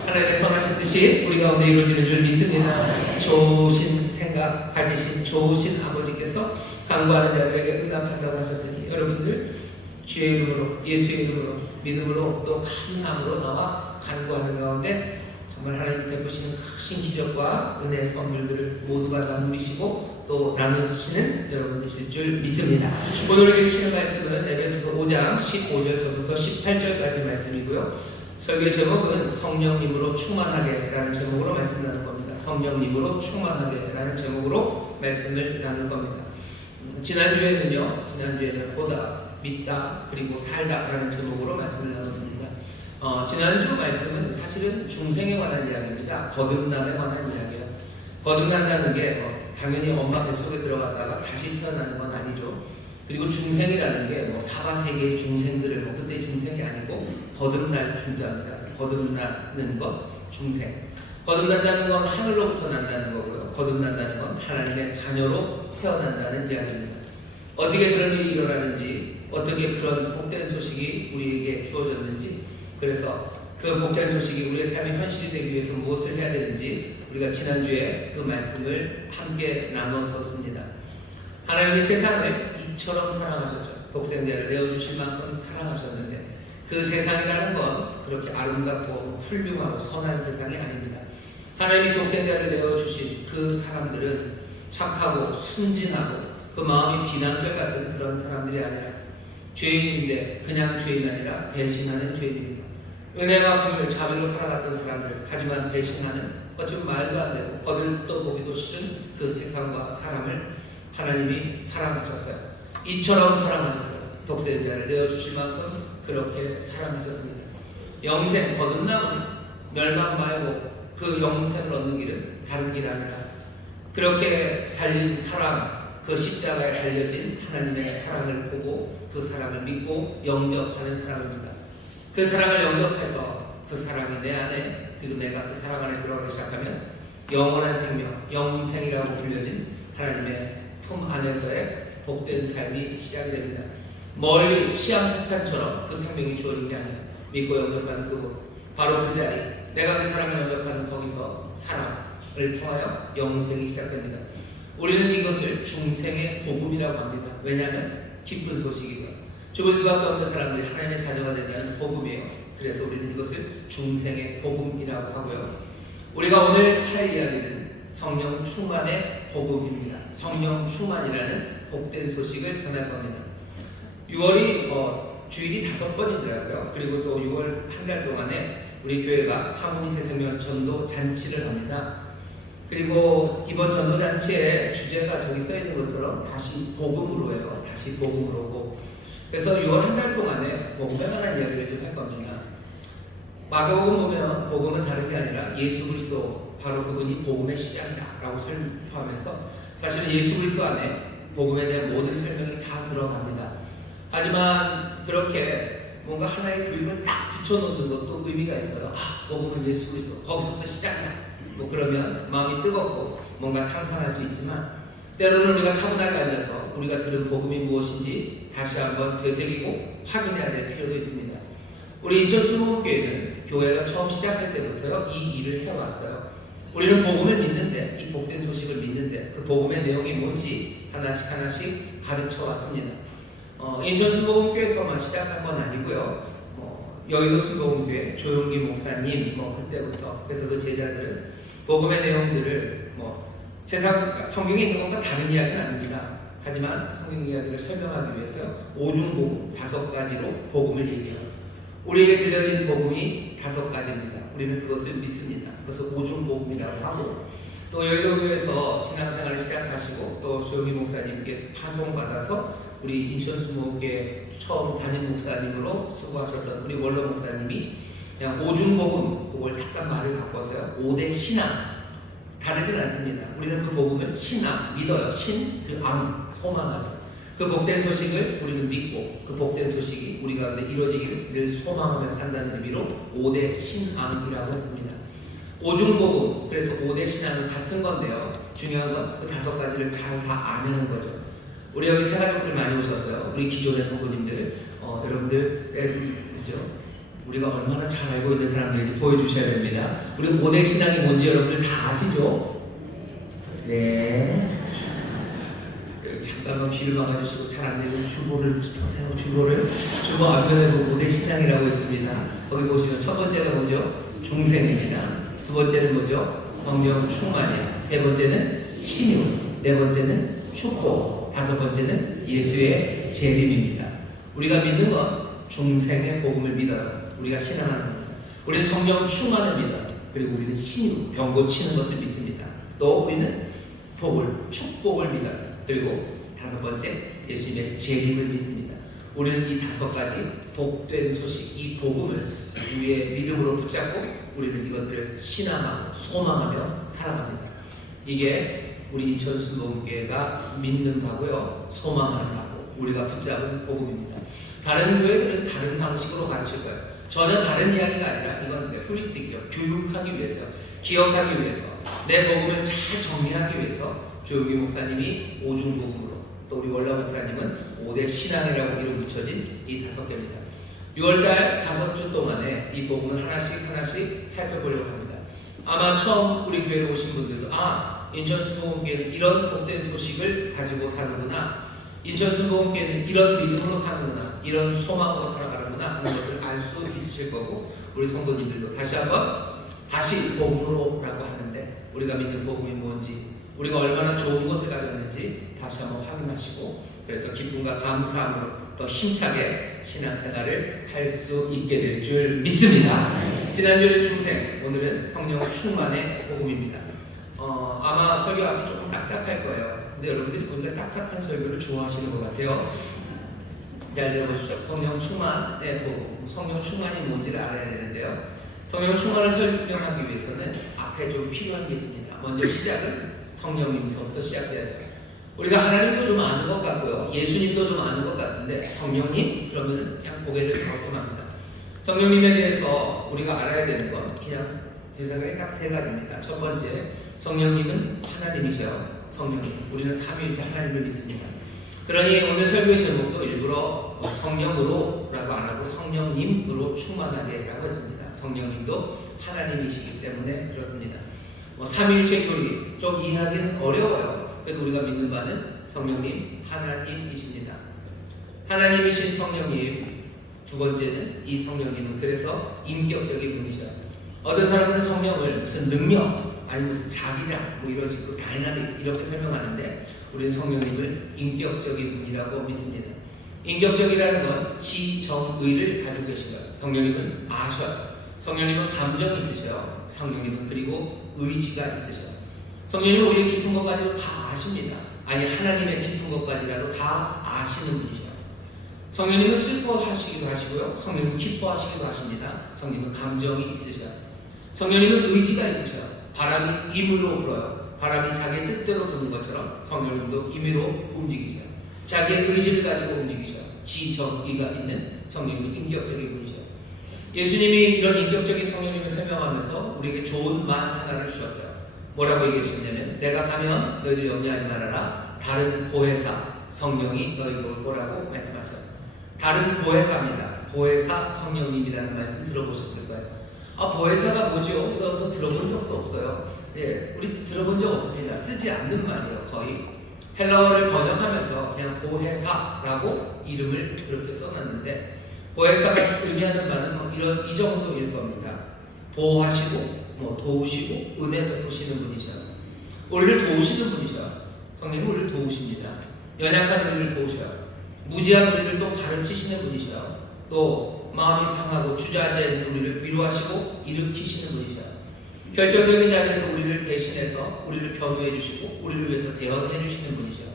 하나님의 선하신 뜻이 우리 가운데 이루어지는 줄 믿습니다. 좋으신 생각 가지신 좋으신 아버지께서 간구하는 자들에게 응답한다고 하셨으니 여러분들 주의 이름으로 예수의 이름으로 믿음으로 또 감사함으로 나와 간구하는 가운데 정말 하나님 베푸시는 크신 기적과 은혜의 선물들을 모두가 나누시고 또 나눠주시는 여러분 되실 줄 믿습니다. 오늘 우리에게 주시는 말씀은 에베소서 5장 15절서부터 18절까지 말씀이고요. 설교 제목은 성령님으로 충만하게 라는 제목으로 말씀을 나눌 겁니다. 성령님으로 충만하게 라는 제목으로 말씀을 나눌 겁니다. 지난주에는 보다, 믿다, 그리고 살다 라는 제목으로 말씀을 나눴습니다. 지난주 말씀은 사실은 중생에 관한 이야기입니다. 거듭남에 관한 이야기예요. 거듭난다는 게 당연히 엄마 뱃속에 들어갔다가 다시 태어나는 건 아니죠. 그리고 중생이라는 게 사바세계의 중생들을 그때 중생이 아니고 거듭날 중자입니다. 거듭나는 것, 중생. 거듭난다는 건 하늘로부터 난다는 거고요. 거듭난다는 건 하나님의 자녀로 태어난다는 이야기입니다. 어떻게 그런 일이 일어나는지, 어떻게 그런 복된 소식이 우리에게 주어졌는지 그래서 그 복된 소식이 우리의 삶의 현실이 되기 위해서 무엇을 해야 되는지 우리가 지난주에 그 말씀을 함께 나눴었습니다. 하나님이 세상을 이처럼 사랑하셨죠. 독생자를 내어주실 만큼 사랑하셨는데 그 세상이라는 건 그렇게 아름답고 훌륭하고 선한 세상이 아닙니다. 하나님이 독생자를 내어주신 그 사람들은 착하고 순진하고 그 마음이 비난될 같은 그런 사람들이 아니라 죄인인데 그냥 죄인이 아니라 배신하는 죄인입니다. 은혜와 긍휼 자비로 살아갔던 사람들, 하지만 배신하는 어쩌면 말도 안 되고 거들떠보기도 싫은 그 세상과 사람을 하나님이 사랑하셨어요. 이처럼 사랑하셨어요. 독생자를 내어주실 만큼 그렇게 사랑하셨습니다. 영생 거듭남은 멸망 말고 그 영생을 얻는 길은 다른 길 아니라 그렇게 달린 사랑, 그 십자가에 달려진 하나님의 사랑을 보고 그 사랑을 믿고 영접하는 사람입니다. 그 사랑을 영접해서 그 사랑이 내 안에, 그리고 내가 그 사랑 안에 들어가기 시작하면 영원한 생명, 영생이라고 불려진 하나님의 품 안에서의 복된 삶이 시작이 됩니다. 멀리 시한폭탄처럼 그 생명이 주어진 게 아니라 믿고 영접하는 그곳, 바로 그 자리, 내가 그 사랑을 영접하는 거기서 사랑을 통하여 영생이 시작됩니다. 우리는 이것을 중생의 복음이라고 합니다. 왜냐하면 기쁜 소식이고요. 죽을 수밖에 없는 사람들이 하나님의 자녀가 된다는 복음이에요. 그래서 우리는 이것을 중생의 복음이라고 하고요. 우리가 오늘 할 이야기는 성령 충만의 복음입니다. 성령 충만이라는 복된 소식을 전할 겁니다. 6월이 주일이 5번이더라고요. 그리고 또 6월 한 달 동안에 우리 교회가 하모니 새생명 전도 잔치를 합니다. 그리고 이번 전도 잔치의 주제가 저기 써 있는 것처럼 다시 복음으로 해요. 다시 복음으로고. 그래서 6월 한 달 동안에 복음에 관한 이야기를 좀 할 겁니다. 마가복음 보면 복음은 다른 게 아니라 예수 그리스도, 바로 그분이 복음의 시작이다라고 설명하면서 사실은 예수 그리스도 안에 복음에 대한 모든 설명이 다 들어갑니다. 하지만 그렇게 뭔가 하나의 그림을 딱 붙여놓는 것도 의미가 있어요. 복음은 예수 그리스도, 거기서부터 시작이다. 뭐 그러면 마음이 뜨겁고 뭔가 상상할 수 있지만 때로는 우리가 차분하게 앉아서 우리가 들은 복음이 무엇인지 다시 한번 되새기고 확인해야 될 필요도 있습니다. 우리 인천수목교회는 교회가 처음 시작할 때부터 이 일을 해왔어요. 우리는 복음을 믿는데, 이 복된 소식을 믿는데 그 복음의 내용이 뭔지 하나씩 하나씩 가르쳐 왔습니다. 인천수목교회에서만 시작한 건 아니고요. 여의도 수목교회 조용기 목사님 그때부터, 그래서 그 제자들은 복음의 내용들을 세상 성경에 있는 것과 다른 이야기는 아닙니다. 하지만 성경 이야기를 설명하기 위해서 오중복음 5가지로 복음을 얘기해요. 우리에게 들려진 복음이 5가지입니다. 우리는 그것을 믿습니다. 그래서 오중복음이라고 하고, 또 여의도교회에서 신앙생활을 시작하시고 또 조용기 목사님께 파송받아서 우리 인천수목교회 처음 담임 목사님으로 수고하셨던 우리 원로 목사님이 그냥 오중복음, 그걸 약간 말을 바꿔서요 5대 신앙, 다르진 않습니다. 우리는 그 복음을 신앙, 믿어요. 신, 그 앙, 소망하죠. 그 복된 소식을 우리는 믿고 그 복된 소식이 우리 가운데 이루어지기를 소망하며 산다는 의미로 5대 신앙이라고 했습니다. 오중복음, 그래서 5대 신앙은 같은 건데요. 중요한 건 그 5가지를 잘 다 아는 거죠. 우리 여기 새가족들 많이 오셨어요. 우리 기존의 성도님들, 여러분들, 그죠? 우리가 얼마나 잘 알고 있는 사람들인지 보여주셔야 됩니다. 우리 5대 신앙이 뭔지 여러분들 다 아시죠? 네. 잠깐만 귀를 막아주시고 잘 안 되면 주보를 보세요. 주보 앞면에 5대 신앙이라고 있습니다. 거기 보시면 첫 번째가 뭐죠? 중생입니다. 두 번째는 뭐죠? 성령 충만이에요. 세 번째는 신유, 네 번째는 축복, 5번째는 예수의 재림입니다. 우리가 믿는 건 중생의 복음을 믿어요. 우리가 신앙하는 겁니다. 우리는 성령 충만을 믿어요. 그리고 우리는 신유, 병 고치는 것을 믿습니다. 또 우리는 복을, 축복을 믿어요. 그리고 5번째, 예수님의 재림을 믿습니다. 우리는 이 5가지 복된 소식, 이 복음을 우리의 믿음으로 붙잡고 우리는 이것들을 신앙하고 소망하며 살아갑니다. 이게 우리 인천수목교회가 믿는 바고요, 소망하는 바고, 우리가 붙잡은 복음입니다. 다른 교회들은 다른 방식으로 가르칠 거예요. 전혀 다른 이야기가 아니라 이건 홀리스틱이요, 교육하기 위해서, 기억하기 위해서, 내 복음을 잘 정리하기 위해서 조용기 목사님이 오중복음으로, 또 우리 원라 목사님은 5대 신앙이라고 이름 붙여진 이 5개입니다. 6월달 5주 동안에 이 복음을 하나씩 살펴보려고 합니다. 아마 처음 우리 교회로 오신 분들도 인천수복음교회는 이런 복된 소식을 가지고 사는구나, 인천수복음교회는 이런 믿음으로 사는구나, 이런 소망으로 살아가는구나 하는 것을 알 수 있으실 거고, 우리 성도님들도 다시 복음으로라고 하는데 우리가 믿는 복음이 뭔지, 우리가 얼마나 좋은 것을 가졌는지 다시 한번 확인하시고, 그래서 기쁨과 감사함으로 더 힘차게 신앙생활을 할 수 있게 될 줄 믿습니다. 지난주에 중생, 오늘은 성령 충만의 복음입니다. 아마 설교 앞이 조금 딱딱할 거예요. 근데 여러분들이 보니까 딱딱한 설교를 좋아하시는 것 같아요. 잘 들어보십시오. 성령 충만의 복음, 성령 충만이 뭔지를 알아야 되는데요. 성령 충만을 설명하기 위해서는 앞에 좀 필요한 게 있습니다. 먼저 시작은 성령님부터 시작돼야죠. 우리가 하나님도 좀 아는 것 같고요, 예수님도 좀 아는 것 같은데 성령님? 그러면 그냥 고개를 갸우뚱합니다. 성령님에 대해서 우리가 알아야 되는 건 그냥 제 생각에 딱 3가지입니다. 첫 번째, 성령님은 하나님이셔요. 성령님, 우리는 삼위일체 하나님을 믿습니다. 그러니 오늘 설교의 제목도 일부러 성령으로라고 안 하고 성령님으로 충만하게라고 했습니다. 성령님도 하나님이시기 때문에 그렇습니다. 삼위일체 교리 좀 이해하기는 어려워요. 그래도 우리가 믿는 바는 성령님 하나님이십니다. 하나님이신 성령님, 두 번째는 이 성령님은 그래서 인격적인 분이셔요. 어떤 사람은 성령을 무슨 능력, 아니면 무슨 자기장, 이런 식으로 다이나믹 이렇게 설명하는데, 우리는 성령님을 인격적인 분이라고 믿습니다. 인격적이라는 건 지정의를 가지고 계신 거예요. 성령님은 아셔요. 성령님은 감정이 있으셔요. 성령님은 그리고 의지가 있으셔요. 성령님은 우리의 깊은 것까지도 다 아십니다. 아니, 하나님의 깊은 것까지라도 다 아시는 분이셔요. 성령님은 슬퍼하시기도 하시고요, 성령님은 기뻐하시기도 하십니다. 성령님은 감정이 있으셔요. 성령님은 의지가 있으셔요. 바람이 임으로 불어요. 바람이 자기 뜻대로 부는 것처럼 성령님도 임의로 움직이셔요. 자기의 의지를 가지고 움직이셔요. 지정의가 있는 성령님은 인격적인 분이셔요. 예수님이 이런 인격적인 성령님을 설명하면서 우리에게 좋은 말 하나를 주셨어요. 뭐라고 얘기하셨냐면, 내가 가면 너희들 염려하지 말아라, 다른 보혜사 성령이 너희로 올 거라고 말씀하셔요. 다른 보혜사입니다. 보혜사 성령님이라는 말씀 들어보셨을 거예요. 보혜사가 뭐죠? 우리가 들어본 적도 없어요. 우리 들어본 적 없습니다. 쓰지 않는 말이에요. 거의 헬라어를 번역하면서 그냥 보혜사라고 이름을 그렇게 써놨는데, 보혜사가 의미하는 바는 이 정도일 겁니다. 보호하시고, 도우시고, 은혜 베푸시는 분이셔요. 우리를 도우시는 분이셔요. 성령님은 우리를 도우십니다. 연약한 우리를 도우셔요. 무지한 우리를 또 가르치시는 분이셔요. 또 마음이 상하고 주저앉아있는 우리를 위로하시고 일으키시는 분이셔요. 결정적인 자리에서 우리를 대신해서 우리를 변호해 주시고 우리를 위해서 대언해 주시는 분이셔요.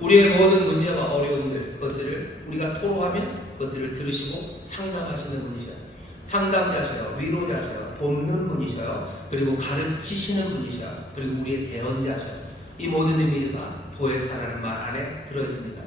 우리의 모든 문제와 어려움들, 그것들을 우리가 토로하면 그것들을 들으시고 상담하시는 분이셔요. 상담자셔요. 위로자셔요. 돕는 분이셔요. 그리고 가르치시는 분이셔요. 그리고 우리의 대언자셔요. 이 모든 의미가 보혜사라는 말 안에 들어있습니다.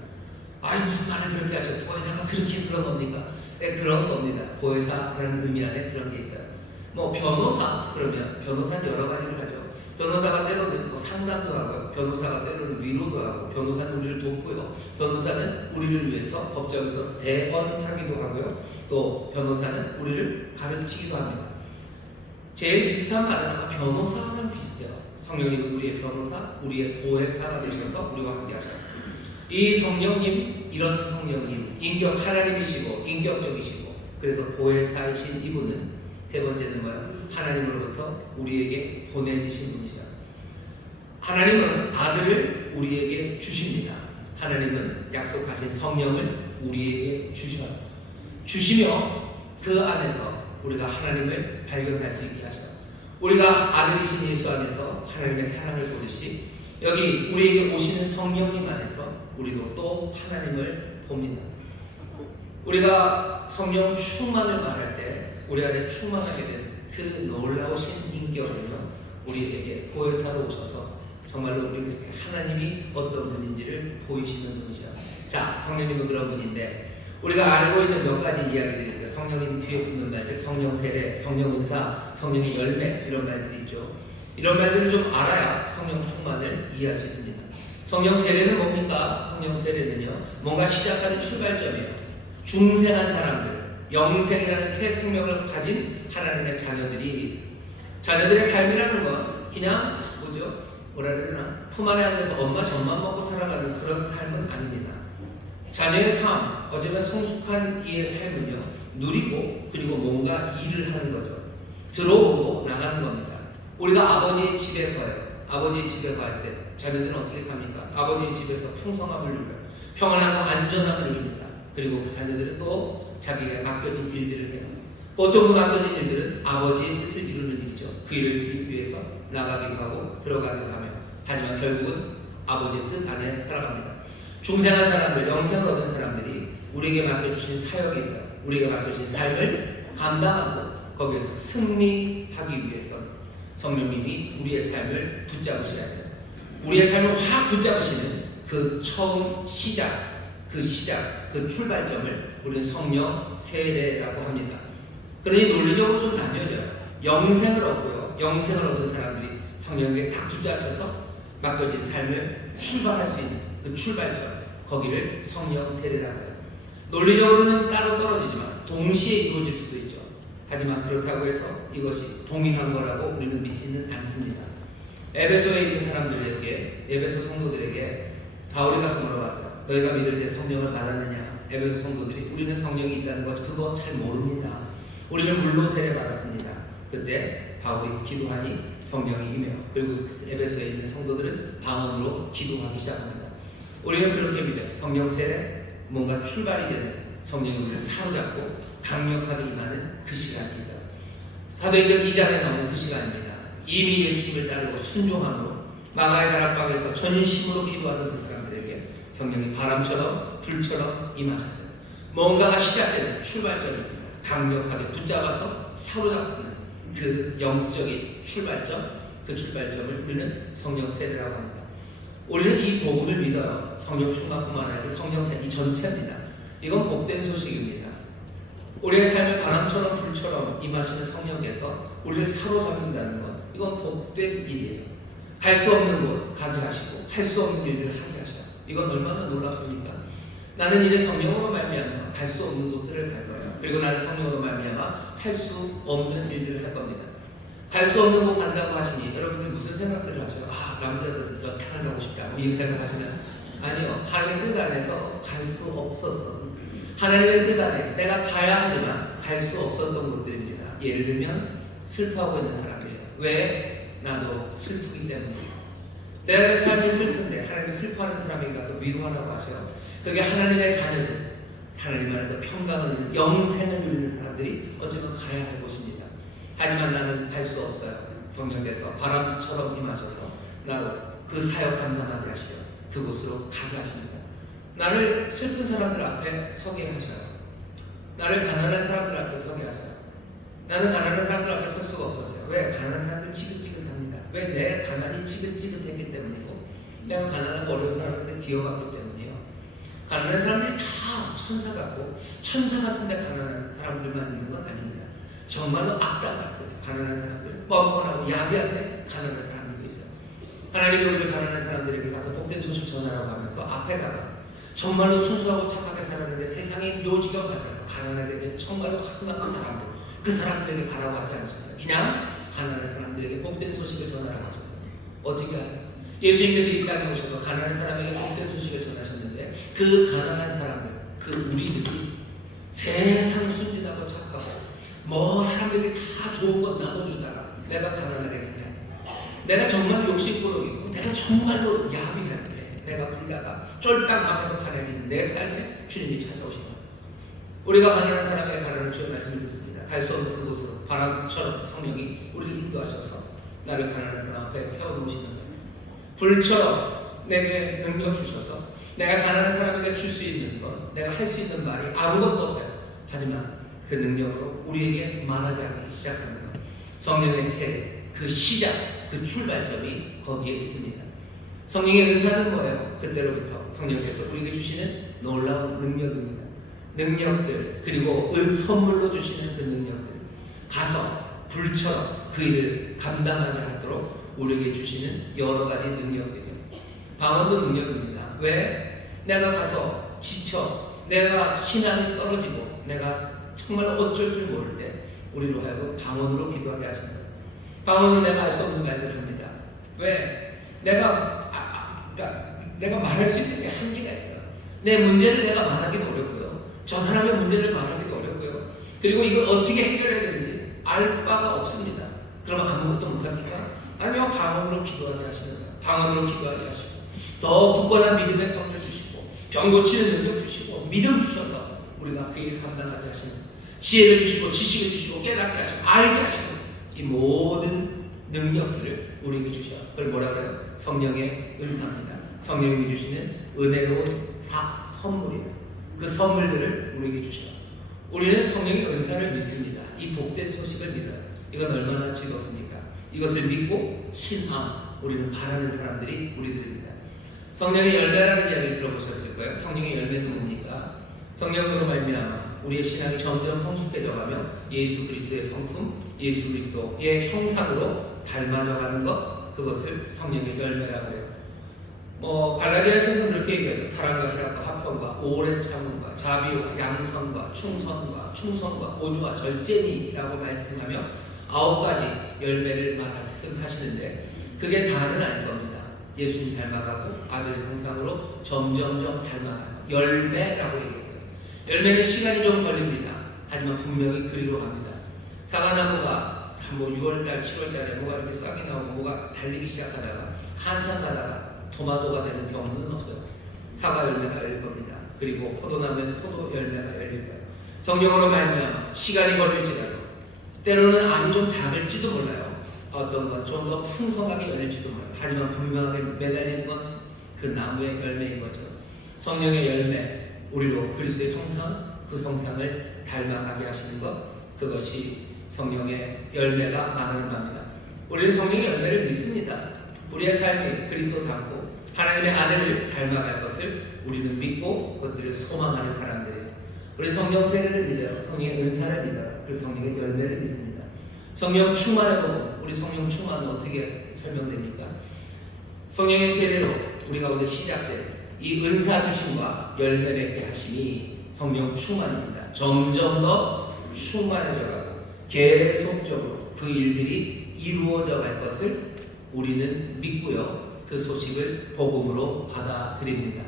무슨 말을 그렇게 하셔요? 보혜사가 그렇게 그런 겁니까? 네, 그런 겁니다. 보혜사라는 의미 안에 그런 게 있어요. 변호사, 그러면 변호사는 여러 가지를 하죠. 변호사가 때로는 상담도 하고요, 변호사가 때로는 위로도 하고, 변호사는 우리를 돕고요, 변호사는 우리를 위해서 법정에서 대언하기도 하고요, 또 변호사는 우리를 가르치기도 합니다. 제일 비슷한 말은 아마 변호사랑 비슷해요. 성령님은 우리의 변호사, 우리의 보혜사가 되셔서 우리와 함께 하셔요. 이 성령님, 이런 성령님, 하나님이시고 인격적이시고, 그래서 보혜사이신 이분은 세 번째는 뭐야? 하나님으로부터 우리에게 보내주신 분이셔요. 하나님은 아들을 우리에게 주십니다. 하나님은 약속하신 성령을 우리에게 주셔요. 주시며 그 안에서 우리가 하나님을 발견할 수 있게 하셔요. 우리가 아들이신 예수 안에서 하나님의 사랑을 보듯이 여기 우리에게 오시는 성령님 안에서 우리도 또 하나님을 봅니다. 우리가 성령 충만을 말할 때 우리 안에 충만하게 된 그 놀라우신 인격은요, 우리에게 보혜사로 오셔서 정말로 우리에게 하나님이 어떤 분인지를 보이시는 분이셔요. 자, 성령님은 그런 분인데 우리가 알고 있는 몇 가지 이야기들이 있어요. 성령님 뒤에 붙는 말들, 성령 세례, 성령 은사, 성령의 열매, 이런 말들이 있죠. 이런 말들을 좀 알아야 성령 충만을 이해할 수 있습니다. 성령 세례는 뭡니까? 성령 세례는요, 뭔가 시작하는 출발점이에요. 중생한 사람들, 영생이라는 새 생명을 가진 하나님의 자녀들의 삶이라는 건 그냥 뭐라 해야 되나, 품 안에 앉아서 엄마 젖만 먹고 살아가는 그런 삶은 아닙니다. 자녀의 삶, 어쩌면 성숙한 이의 삶은요, 누리고 그리고 뭔가 일을 하는 거죠. 들어오고 나가는 겁니다. 우리가 아버지의 집에 가요. 아버지의 집에 갈 때 자녀들은 어떻게 삽니까? 아버지의 집에서 풍성함을 누려요. 평안함과 안전함을 누립니다. 그리고 그 자녀들은 또 자기가 맡겨진 일들을 해요. 어떤 그 맡겨진 일들은 아버지의 뜻을 이루는 일이죠. 그 일을 위해서 나가기도 하고 들어가기도 하며, 하지만 결국은 아버지의 뜻 안에 살아갑니다. 중생한 사람들, 영생을 얻은 사람들이 우리에게 맡겨주신 사역이 있어요. 우리에게 맡겨주신 삶을 감당하고 거기에서 승리하기 위해서 성령님이 우리의 삶을 붙잡으셔야 돼요. 우리의 삶을 확 붙잡으시는 그 처음 시작, 그 출발점을 우리는 성령 세례라고 합니다. 그러니 논리적으로 좀 나뉘어져요. 영생을 얻고요. 영생을 얻은 사람들이 성령에게 딱 붙잡혀서 맡겨진 삶을 출발할 수 있는 그 출발점, 거기를 성령 세례라고 해요. 논리적으로는 따로 떨어지지만 동시에 이루어질 수도 있죠. 하지만 그렇다고 해서 이것이 동일한 거라고 우리는 믿지는 않습니다. 에베소에 있는 사람들에게, 에베소 성도들에게 바울이 가서 물어봤어요. 너희가 믿을 때 성령을 받았느냐? 에베소 성도들이 우리는 성령이 있다는 것 그거 잘 모릅니다. 우리는 물로 세례 받았습니다. 그때 바울이 기도하니 성령이 임해요. 그리고 에베소에 있는 성도들은 방언으로 기도하기 시작합니다. 우리는 그렇게 믿어요. 성령 세례, 뭔가 출발이 되는, 성령이 우리를 사로잡고 강력하게 임하는 그 시간이 있어요. 사도행전 2장에 나오는 그 시간입니다. 이미 예수님을 따르고 순종함으로 마가의 다락방에서 전심으로 기도하는 그 사람들에게 성령이 바람처럼 불처럼 임하셨어요. 뭔가가 시작되는 출발점입니다. 강력하게 붙잡아서 사로잡는 그 영적인 출발점, 그 출발점을 우리는 성령 세례라고 합니다. 우리는 이 복음을 믿어요. 성령 충만뿐만 아니라 성령 세례 이 전체입니다. 이건 복된 소식입니다. 우리의 삶을 바람처럼 불처럼 임하시는 성령께서 우리를 사로잡는다는 것, 이건 복된 일이에요. 갈 수 없는 곳 가게 하시고 할 수 없는 일들을 하게 하셔요. 이건 얼마나 놀랍습니까? 나는 이제 성령으로 말미암아 갈 수 없는 곳들을 갈 거예요. 그리고 나는 성령으로 말미암아 할 수 없는 일들을 할 겁니다. 갈 수 없는 곳 간다고 하시니 여러분들 무슨 생각들을 하셔요? 아, 남자들 여탕을 가고 싶다. 뭐 이런 생각하시면 아니요. 하나님의 뜻 안에서 갈 수 없었어. 하나님의 뜻 안에 내가 가야 하지만 갈 수 없었던 곳들입니다. 예를 들면 슬퍼하고 있는 사람들이에요. 왜? 나도 슬프기 때문이에요. 내가 삶이 슬픈데 하나님이 슬퍼하는 사람에게 가서 위로하라고 하셔요. 그게 하나님의 자녀들, 하나님 안에서 평강을, 영생을 누리는 사람들이 어쩌면 가야 할 곳입니다. 하지만 나는 갈 수 없어요. 성령께서 바람처럼 임하셔서 나로 그 사역 감당하게 하시려 그곳으로 가게 하십니다. 나를 슬픈 사람들 앞에 서게 하셔요. 나를 가난한 사람들 앞에 서게 하셔요. 나는 가난한 사람들 앞에 설 수가 없었어요. 왜? 가난한 사람들 지긋지긋합니다. 왜? 내 가난이 지긋지긋했기 때문이고 내가 가난한 어려운 사람들을 기어갔기 때문이에요. 가난한 사람들이 다 천사 같고 천사 같은데 가난한 사람들만 있는 건 아닙니다. 정말로 악당 같은 가난한 사람들, 뻔뻔하고 야비한데 가난한 사람들도 있어요. 하나님이 우리를 가난한 사람들에게 가서 복된 소식 전하라고 하면서 앞에다가 정말로 순수하고 착하게 살았는데 세상의 요지경 같아서 가난하게 정말로 가슴 아픈 사람들, 그 사람들에게 가라고 하지 않으셨어요. 그냥 가난한 사람들에게 복된 소식을 전하라고 하셨어요. 어떻게 알아요? 예수님께서 이 땅에 오셔서 가난한 사람에게 복된 소식을 전하셨는데 그 가난한 사람들, 그 우리들이 세상 순진하고 착하고 뭐 사람들에게 다 좋은 것 나눠주다가 내가 가난하게 해. 내가 정말 욕심꾸러기고 내가 정말로 야비한데 내가 불다가 쫄딱 망해서 가난해진 내 삶에 주님이 찾아오신 거예요. 우리가 가난한 사람에게 가라는 주의 말씀을 듣습니다. 갈 수 없는 그곳으로 바람처럼 성령이 우리를 인도하셔서 나를 가난한 사람 앞에 세워놓으시는 거예요. 불처럼 내게 능력 주셔서 내가 가난한 사람에게 줄 수 있는 것, 내가 할 수 있는 말이 아무것도 없어요. 하지만 그 능력으로 우리에게 말하게 하기 시작하는 것, 성령의 세례, 그 시작, 그 출발점이 거기에 있습니다. 성령의 은사는 뭐예요? 그때로부터 성령께서 우리에게 주시는 놀라운 능력입니다. 능력들, 그리고 선물로 주시는 그 능력들, 가서 불처럼 그 일을 감당하게 하도록 우리에게 주시는 여러 가지 능력들이에요. 방언도 능력입니다. 왜? 내가 가서 지쳐, 내가 신앙이 떨어지고 내가 정말 어쩔 줄 모를 때 우리로 하여금 방언으로 기도하게 하십니다. 방언은 내가 알 수 없는 말들을 합니다. 왜? 내가 말할 수 있는 게 한계가 있어요. 내 문제를 내가 말하기도 어렵고요. 저 사람의 문제를 말하기도 어렵고요. 그리고 이걸 어떻게 해결해야 되는지 알 바가 없습니다. 그러면 아무것도 못합니까? 아니요, 방언으로 기도하게 하시는 거예요. 방언으로 기도하게 하시고 더 굳건한 믿음의 성령 주시고 병 고치는 능력 주시고 믿음 주셔서 우리가 그 일 감당하게 하시는 지혜를 주시고 지식을 주시고 깨닫게 하시고 알게 하시는 이 모든 능력들을 우리에게 주셔. 그걸 뭐라 그래요? 성령의 은사입니다. 성령이 주시는 은혜로운 선물이에요. 그 선물들을 우리에게 주셔. 우리는 성령의 은사를 믿습니다. 이 복된 소식을 믿어요. 이건 얼마나 즐겁습니까? 이것을 믿고 신앙, 우리는 바라는 사람들이 우리들입니다. 성령의 열매라는 이야기를 들어보셨을 거예요. 성령의 열매는 뭡니까? 성령으로 말미암아 우리의 신앙이 점점 성숙해져가며 예수 그리스도의 성품, 예수 그리스도의 형상으로 닮아져가는 것, 그것을 성령의 열매라고 해요. 갈라디아서는 이렇게 얘기해요. 사랑과 희락과 화평과 오랜 참음과 자비와 양선과 충성과 온유와 절제니라고 말씀하며 9가지 열매를 말씀하시는데 그게 다는 아닐 겁니다. 예수님 닮아가고 아들의 형상으로 점점점 닮아가요. 열매라고 얘기했어요. 열매는 시간이 좀 걸립니다. 하지만 분명히 그리로 갑니다. 사과나무가 6월달, 7월달에 뭐가 이렇게 싹이 나오고 뭐가 달리기 시작하다가 한참 가다가 토마토가 되는 경우는 없어요. 사과 열매가 열릴 겁니다. 그리고 포도나무에는 포도 열매가 열릴 거예요. 성령으로 말미암아 시간이 걸릴지라도 때로는 암이 좀 작을지도 몰라요. 어떤 건 좀 더 풍성하게 열릴지도 몰라요. 하지만 분명하게 매달리는 건 그 나무의 열매인 거죠. 성령의 열매, 우리로 그리스도의 형상, 그 형상을 닮아가게 하시는 것, 그것이 성령의 열매가 많은 겁니다. 우리는 성령의 열매를 믿습니다. 우리의 삶이 그리스도 닮고 하나님의 아들을 닮아갈 것을 우리는 믿고 그것들을 소망하는 사람들이에요. 우리 성령 세례를 믿어요. 성령의 은사를 믿어요. 그리고 성령의 열매를 믿습니다. 성령 충만을 보고 우리 성령 충만은 어떻게 설명됩니까? 성령의 세례로 우리 가운데 시작된 이 은사 주심과 열매 맺게 하심이 성령 충만입니다. 점점 더 충만해져가고 계속적으로 그 일들이 이루어져 갈 것을 우리는 믿고요. 그 소식을 복음으로 받아들입니다.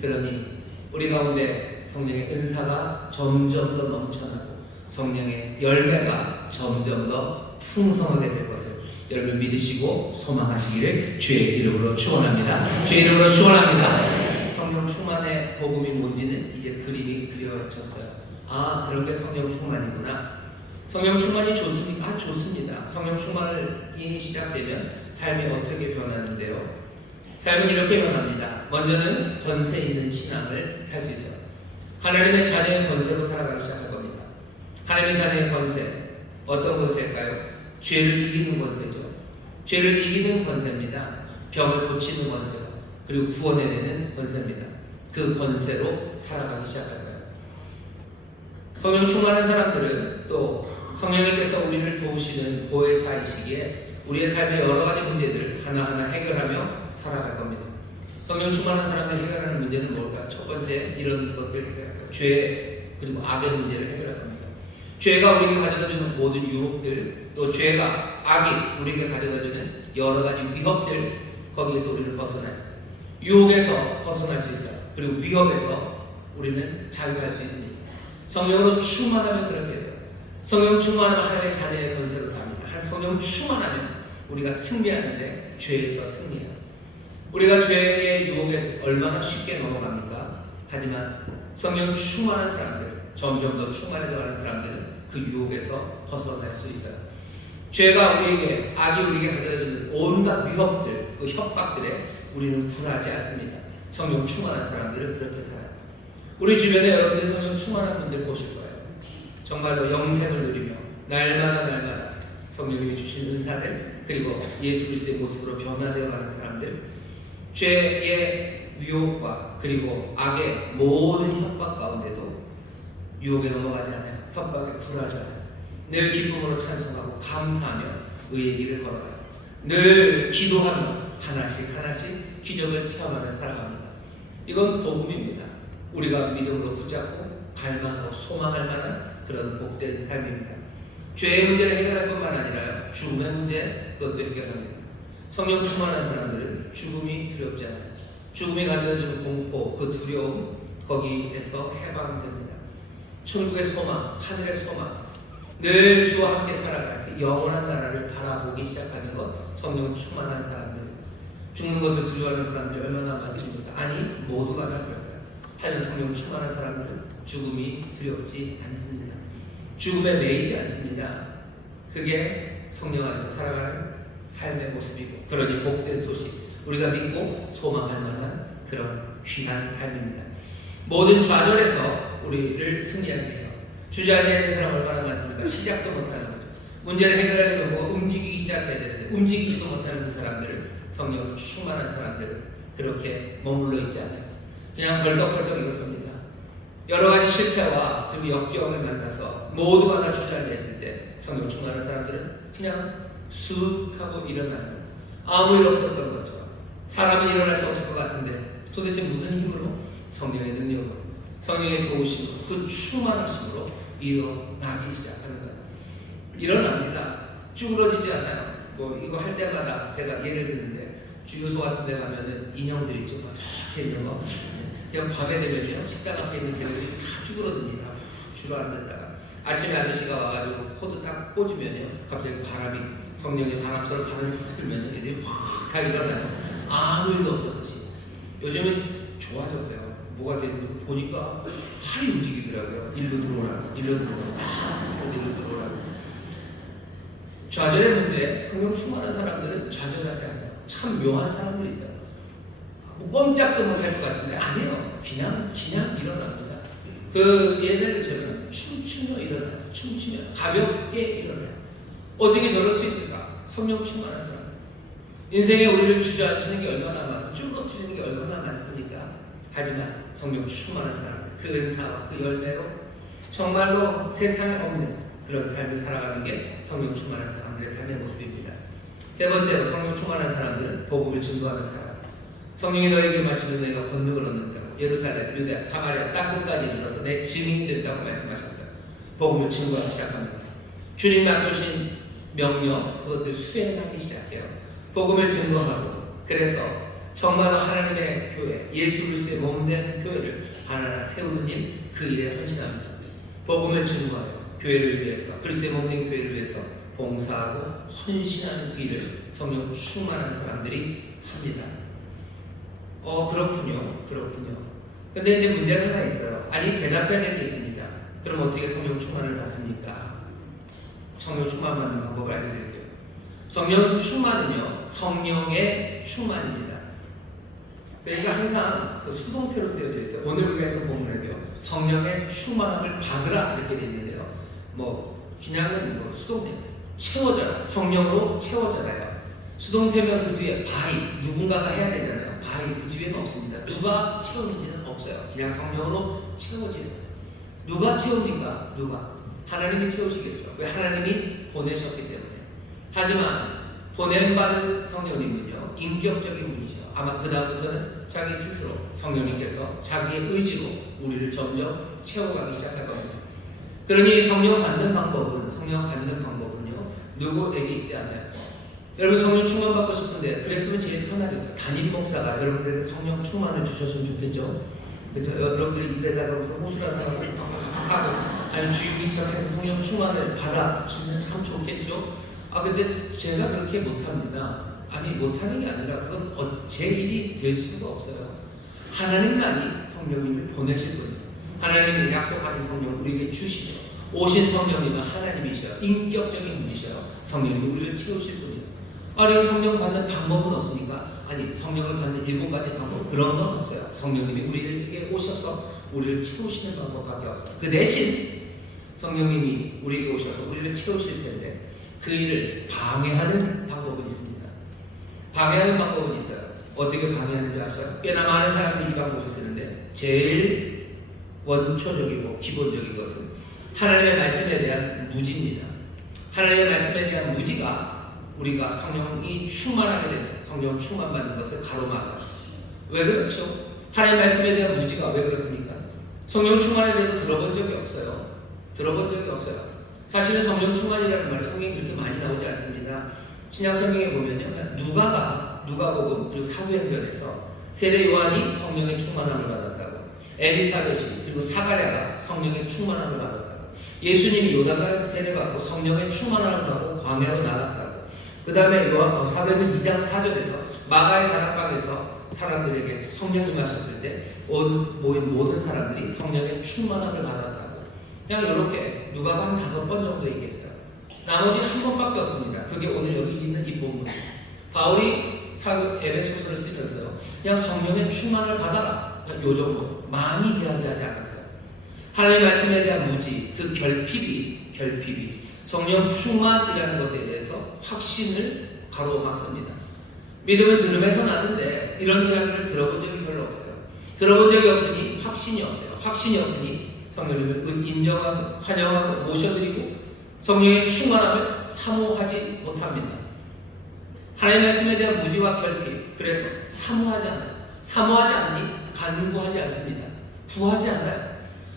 그러니 우리 가운데 성령의 은사가 점점 더 넘쳐나고 성령의 열매가 점점 더 풍성하게 될 것을 여러분 믿으시고 소망하시기를 주의 이름으로 축원합니다. 주의 이름으로 축원합니다. 성령 충만의 복음이 뭔지는 이제 그림이 그려졌어요. 아, 그런 게 성령 충만이구나. 성령 충만이 좋습니까? 아, 좋습니다. 성령 충만이 시작되면 삶이 어떻게 변하는데요? 삶은 이렇게 변합니다. 먼저는 권세 있는 신앙을 살 수 있어요. 하나님의 자녀의 권세로 살아가기 시작할 겁니다. 하나님의 자녀의 권세, 어떤 권세일까요? 죄를 이기는 권세죠. 죄를 이기는 권세입니다. 병을 고치는 권세고, 그리고 구원해내는 권세입니다. 그 권세로 살아가기 시작할 거예요. 성령 충만한 사람들은 또 성령님께서 우리를 도우시는 보혜사이시기에 우리의 삶의 여러 가지 문제들을 하나하나 해결하며 살아갈 겁니다. 성령 충만한 사람들이 해결하는 문제는 뭘까요? 첫 번째, 이런 것들을 해결할 거예요. 죄, 그리고 악의 문제를 해결할 겁니다. 죄가 우리에게 가져다주는 모든 유혹들, 또 죄가, 악이 우리에게 가져다주는 여러 가지 위협들, 거기에서 우리는 벗어나요. 유혹에서 벗어날 수 있어요. 그리고 위협에서 우리는 자유할 수 있습니다. 성령으로 충만하면 그렇게 돼요. 성령 충만하면 하나님의 자녀의 권세로 삽니다. 성령 충만하면 우리가 승리하는데 죄에서 승리해요. 우리가 죄의 유혹에 얼마나 쉽게 넘어갑니까? 하지만 성령 충만한 사람들, 점점 더 충만해져가는 사람들은 그 유혹에서 벗어날 수 있어요. 죄가 우리에게, 악이 우리에게 가져다주는 온갖 위협들, 그 협박들에 우리는 굴하지 않습니다. 성령 충만한 사람들은 그렇게 살아요. 우리 주변에 여러분들 성령 충만한 분들 보실 거예요. 정말로 영생을 누리며 날마다 성령님이 주신 은사들, 그리고 예수 그리스도의 모습으로 변화되어 가는 사람들, 죄의 유혹과 그리고 악의 모든 협박 가운데도 유혹에 넘어가지 않아요. 협박에 굴하지 않아요. 늘 기쁨으로 찬송하고 감사하며 의의 길을 걸어가요. 늘 기도하며 하나씩 기적을 체험하며 살아갑니다. 이건 복음입니다. 우리가 믿음으로 붙잡고 갈망하고 소망할 만한 그런 복된 삶입니다. 죄의 문제를 해결할 뿐만 아니라 죽음의 문제 그것도 해결합니다. 성령 충만한 사람들은 죽음이 두렵지 않아요. 죽음이 가져다주는 공포, 그 두려움 거기에서 해방됩니다. 천국의 소망, 하늘의 소망, 늘 주와 함께 살아갈 그 영원한 나라를 바라보기 시작하는 것, 성령 충만한 사람들. 죽는 것을 두려워하는 사람들이 얼마나 많습니까? 아니, 모두가 다 그럴까요? 하지만 성령 충만한 사람들은 죽음이 두렵지 않습니다. 죽음에 매이지 않습니다. 그게 성령 안에서 살아가는 삶의 모습이고, 그러니 복된 소식, 우리가 믿고 소망할 만한 그런 귀한 삶입니다. 모든 좌절에서 우리를 승리하게 해요. 주저앉는 사람 얼마나 많습니까? 시작도 못하는 거죠. 문제를 해결하려면 뭐 움직이기 시작해야 되는데 움직이지도 못하는 그 사람들을 성령 충만한 사람들은 그렇게 머물러 있지 않아요. 그냥 벌떡벌떡 일어섭니다. 여러 가지 실패와 그리고 역경을 만나서 모두가 다 주저앉아있을 때 성령 충만한 사람들은 그냥 쑥 하고 일어나는, 아무 일 없었던 거죠. 사람은 일어날 수 없을 것 같은데 도대체 무슨 힘으로? 성령의 능력으로, 성령의 도우심으로, 그 충만하심으로 일어나기 시작하는 거예요. 일어납니다. 쭈그러지지 않아요. 뭐 이거 할 때마다 제가 예를 드는데, 주유소 같은 데 가면은 인형들 있죠. 막 이렇게 있는 거. 그냥 밤에 되면요, 식당 앞에 있는 개들이 다 쭈그러듭니다. 주저앉았다가 아침에 아저씨가 와가지고 코드 딱 꽂으면요, 갑자기 바람이, 성령의 바람처럼 바람이 확 들면 애들이 확 다 일어나요. 아무 일도 없었듯이. 요즘은 좋아졌어요. 뭐가 되는지 보니까 팔이 움직이더라고요. 일로 들어오라고, 일로 들어오라고, 일로 들어오라고. 좌절의 문제, 성령 충만한 사람들은 좌절하지 않아요. 참 묘한 사람들이죠. 뭐 꼼짝도 못할 것 같은데 아니에요. 그냥 일어납니다. 그 얘들처럼 춤추며 일어나요. 춤추며 가볍게 일어나요. 어떻게 저럴 수 있을까? 성령 충만한 사람. 인생에 우리를 주저앉히는 게 얼마나 많고 쭈그러뜨리는 게 얼마나 많습니까? 하지만 성령 충만한 사람, 그 은사와 그 열매로 정말로 세상에 없는 그런 삶을 살아가는 게 성령 충만한 사람들의 삶의 모습입니다. 세 번째로, 성령 충만한 사람들은 복음을 증거하는 사람. 성령이 너에게 마시면 너희가 권능을 얻는다고 예루살렘, 유대아, 사마리아 땅끝까지 이르러서 내 증인이 된다고 말씀하셨어요. 복음을 증거하기 시작합니다. 주님 맡겨주신 명령, 그것들 수행하기 시작해요. 복음을 증거하고, 그래서 정말로 하나님의 교회, 예수 그리스도의 몸된 교회를 하나하나 세우는 일, 그 일에 헌신합니다. 복음을 증거하여 교회를 위해서, 그리스도의 몸된 교회를 위해서 봉사하고 헌신하는 그 일을 성령 충만한 사람들이 합니다. 그렇군요. 근데 이제 문제가 하나 있어요. 아니, 대답해야 될 게 있습니다. 그럼 어떻게 성령 충만을 받습니까? 성령 충만 받는 방법을 알려드릴게요. 성령 충만은요, 성령의 충만입니다. 그러니까 항상 그 수동태로 쓰여져 있어요. 오늘 우리가 이거 보면요, 성령의 충만함을 받으라 이렇게 되어 있는데요. 뭐 그냥은 뭐 수동태, 채워져라, 성령으로 채워져라요. 수동태면 그 뒤에 by, 누군가가 해야 되잖아요. by, 그 뒤에는 없습니다. 누가 채우는지는 없어요. 그냥 성령으로 채워지는. 누가 채웁니까? 누가? 하나님이 채우시겠죠. 왜? 하나님이 보내셨기 때문에. 하지만 보냄받은 성령님은요, 인격적인 분이죠. 아마 그 다음부터는 자기 스스로 성령님께서 자기의 의지로 우리를 점점 채워가기 시작할 겁니다. 그러니 성령 받는 방법은요, 누구에게 있지 않아요. 여러분 성령 충만 받고 싶은데 그랬으면 제일 편하겠다. 담임 목사가 여러분들에게 성령 충만을 주셨으면 좋겠죠. 그렇죠? 여러분들이 입에다가 무슨 호수라는 사람을 하고, 아니 주임이처럼 성령 충만을 받아주면 참 좋겠죠. 근데 제가 그렇게 못합니다. 아니 못하는 게 아니라 그건 제 일이 될 수가 없어요. 하나님만이 성령님을 보내실 분이죠. 하나님이 약속하신 성령을 우리에게 주시죠. 오신 성령님은 하나님이셔요. 인격적인 분이셔요. 성령님이 우리를 채우실 분이에요. 그리고 성령 받는 방법은 없으니까, 아니 성령을 받는 7가지 방법, 그런 건 없어요. 성령님이 우리에게 오셔서 우리를 채우시는 방법밖에 없어요. 그 대신 성령님이 우리에게 오셔서 우리를 채우실 텐데 그 일을 방해하는 방법은 있습니다. 방해하는 방법은 있어요. 어떻게 방해하는지 아셔요? 꽤나 많은 사람들이 이 방법을 쓰는데 제일 원초적이고 기본적인 것은 하나님의 말씀에 대한 무지입니다. 하나님의 말씀에 대한 무지가 우리가 성령이 충만하게 되는, 성령 충만받는 것을 가로막아요. 왜 그렇죠? 하나님의 말씀에 대한 무지가 왜 그렇습니까? 성령 충만에 대해서 들어본 적이 없어요. 들어본 적이 없어요. 사실은 성령 충만이라는 말이 성경에 그렇게 많이 나오지 않습니다. 신약 성경에 보면요, 누가복음 그리고 사도행전에서 세례 요한이 성령의 충만함을 받았다고, 엘리사벳이 그리고 사가랴가 성령의 충만함을 받았다고, 예수님이 요단강에서 세례받고 성령의 충만함을 받고 광야로 나갔다고, 그 다음에 사도행전 2장 4절에서 마가의 다락방에서 사람들에게 성령이 임하셨을 때 모인 모든 사람들이 성령의 충만함을 받았다고. 그냥 이렇게 누가가 한 5번 정도 얘기했어요. 나머지 한 번밖에 없습니다. 그게 오늘 여기 있는 이 본문. 바울이 에베소서를 쓰면서 그냥 성령의 충만을 받아라, 요 정도, 많이 이야기하지 않았어요. 하나님의 말씀에 대한 무지, 그 결핍이 성령 충만이라는 것에 대해서 확신을 가로막습니다. 믿음은 들음에서 나는데 이런 이야기를 들어본 적이 별로 없어요. 들어본 적이 없으니 확신이 없어요. 확신이 없으니 성령을 인정하고 환영하고 모셔드리고 성령의 충만함을 사모하지 못합니다. 하나님의 말씀에 대한 무지와 결핍, 그래서 사모하지 않아요. 사모하지 않으니 간구하지 않습니다. 구하지 않아요.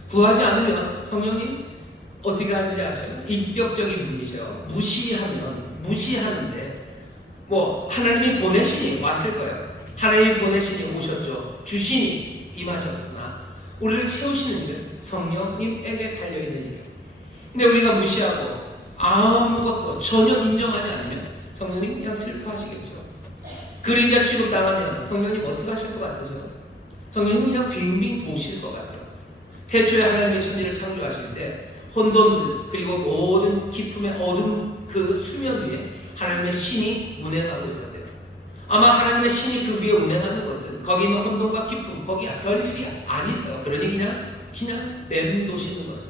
구하지 않으면 성령이 어떻게 하는지 아세요? 인격적인 분이셔요. 무시하는데 하나님이 보내시니 왔을 거예요. 하나님이 보내시니 오셨죠. 주시니 임하셨으나 우리를 채우시는 일, 성령님에게 달려있는 일. 근데 우리가 무시하고 아무것도 전혀 인정하지 않으면 성령님 그냥 슬퍼하시겠죠. 그림자 취급당하면 성령님 어떻게 하실 것 같으세요? 성령님 그냥 빙빙 도실 것 같아요. 태초에 하나님의 천지를 창조하실 때 혼돈들 그리고 모든 기품의 어둠 그 수면 위에 하나님의 신이 운행하고 있었대요. 아마 하나님의 신이 그 위에 운행하는 것은 거기 있는 혼돈과 기품, 거기 별일이 안 있어요. 그러니 그냥 내놓으시는 거죠.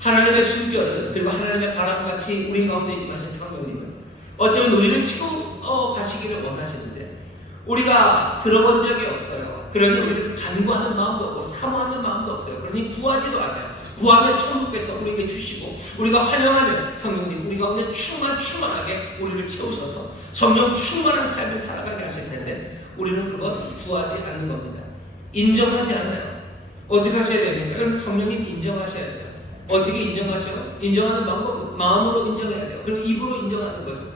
하나님의 숨결은, 그리고 하나님의 바람같이 우리 가운데 임하신 성령님은 어쩌면 우리를 치고 가시기를 원하시는데 우리가 들어본 적이 없어요. 그러니 우리가 간구하는 마음도 없고 사모하는 마음도 없어요. 그러니 구하지도 않아요. 구하면 천국에서 우리에게 주시고 우리가 환영하면 성령님 우리 가운데 충만하게 우리를 채우셔서 성령 충만한 삶을 살아가게 하실 텐데 우리는 그것 구하지 않는 겁니다. 인정하지 않아요. 어떻게 하셔야 됩니까? 그럼 성령님 인정하셔야 돼요. 어떻게 인정하셔요? 인정하는 방법은 마음으로 인정해야 돼요. 그리고 입으로 인정하는 거죠.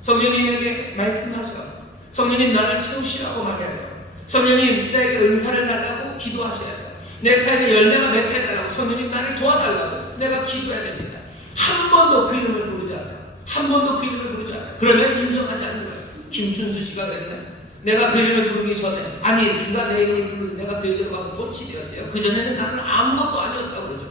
성령님에게 말씀하셔요. 성령님 나를 채우시라고 말해야 돼요. 성령님 나에게 은사를 달라고 기도하셔야 돼요. 내 삶에 열매가 맺게 해달라고 성령님 나를 도와달라고 내가 기도해야 됩니다. 한 번도 그 이름을 부르지 않아요. 한 번도 그 이름을 부르지 않아요. 그러면 인정하지 않는 거예요. 김춘수 씨가 그랬네. 내가 그 이름을 부르기 전에, 아니 그가 내 이름을 부르고 내가 그에게로 가서 꽃이 되었대요. 그전에는 나는 아무것도 아니었다고 그러죠.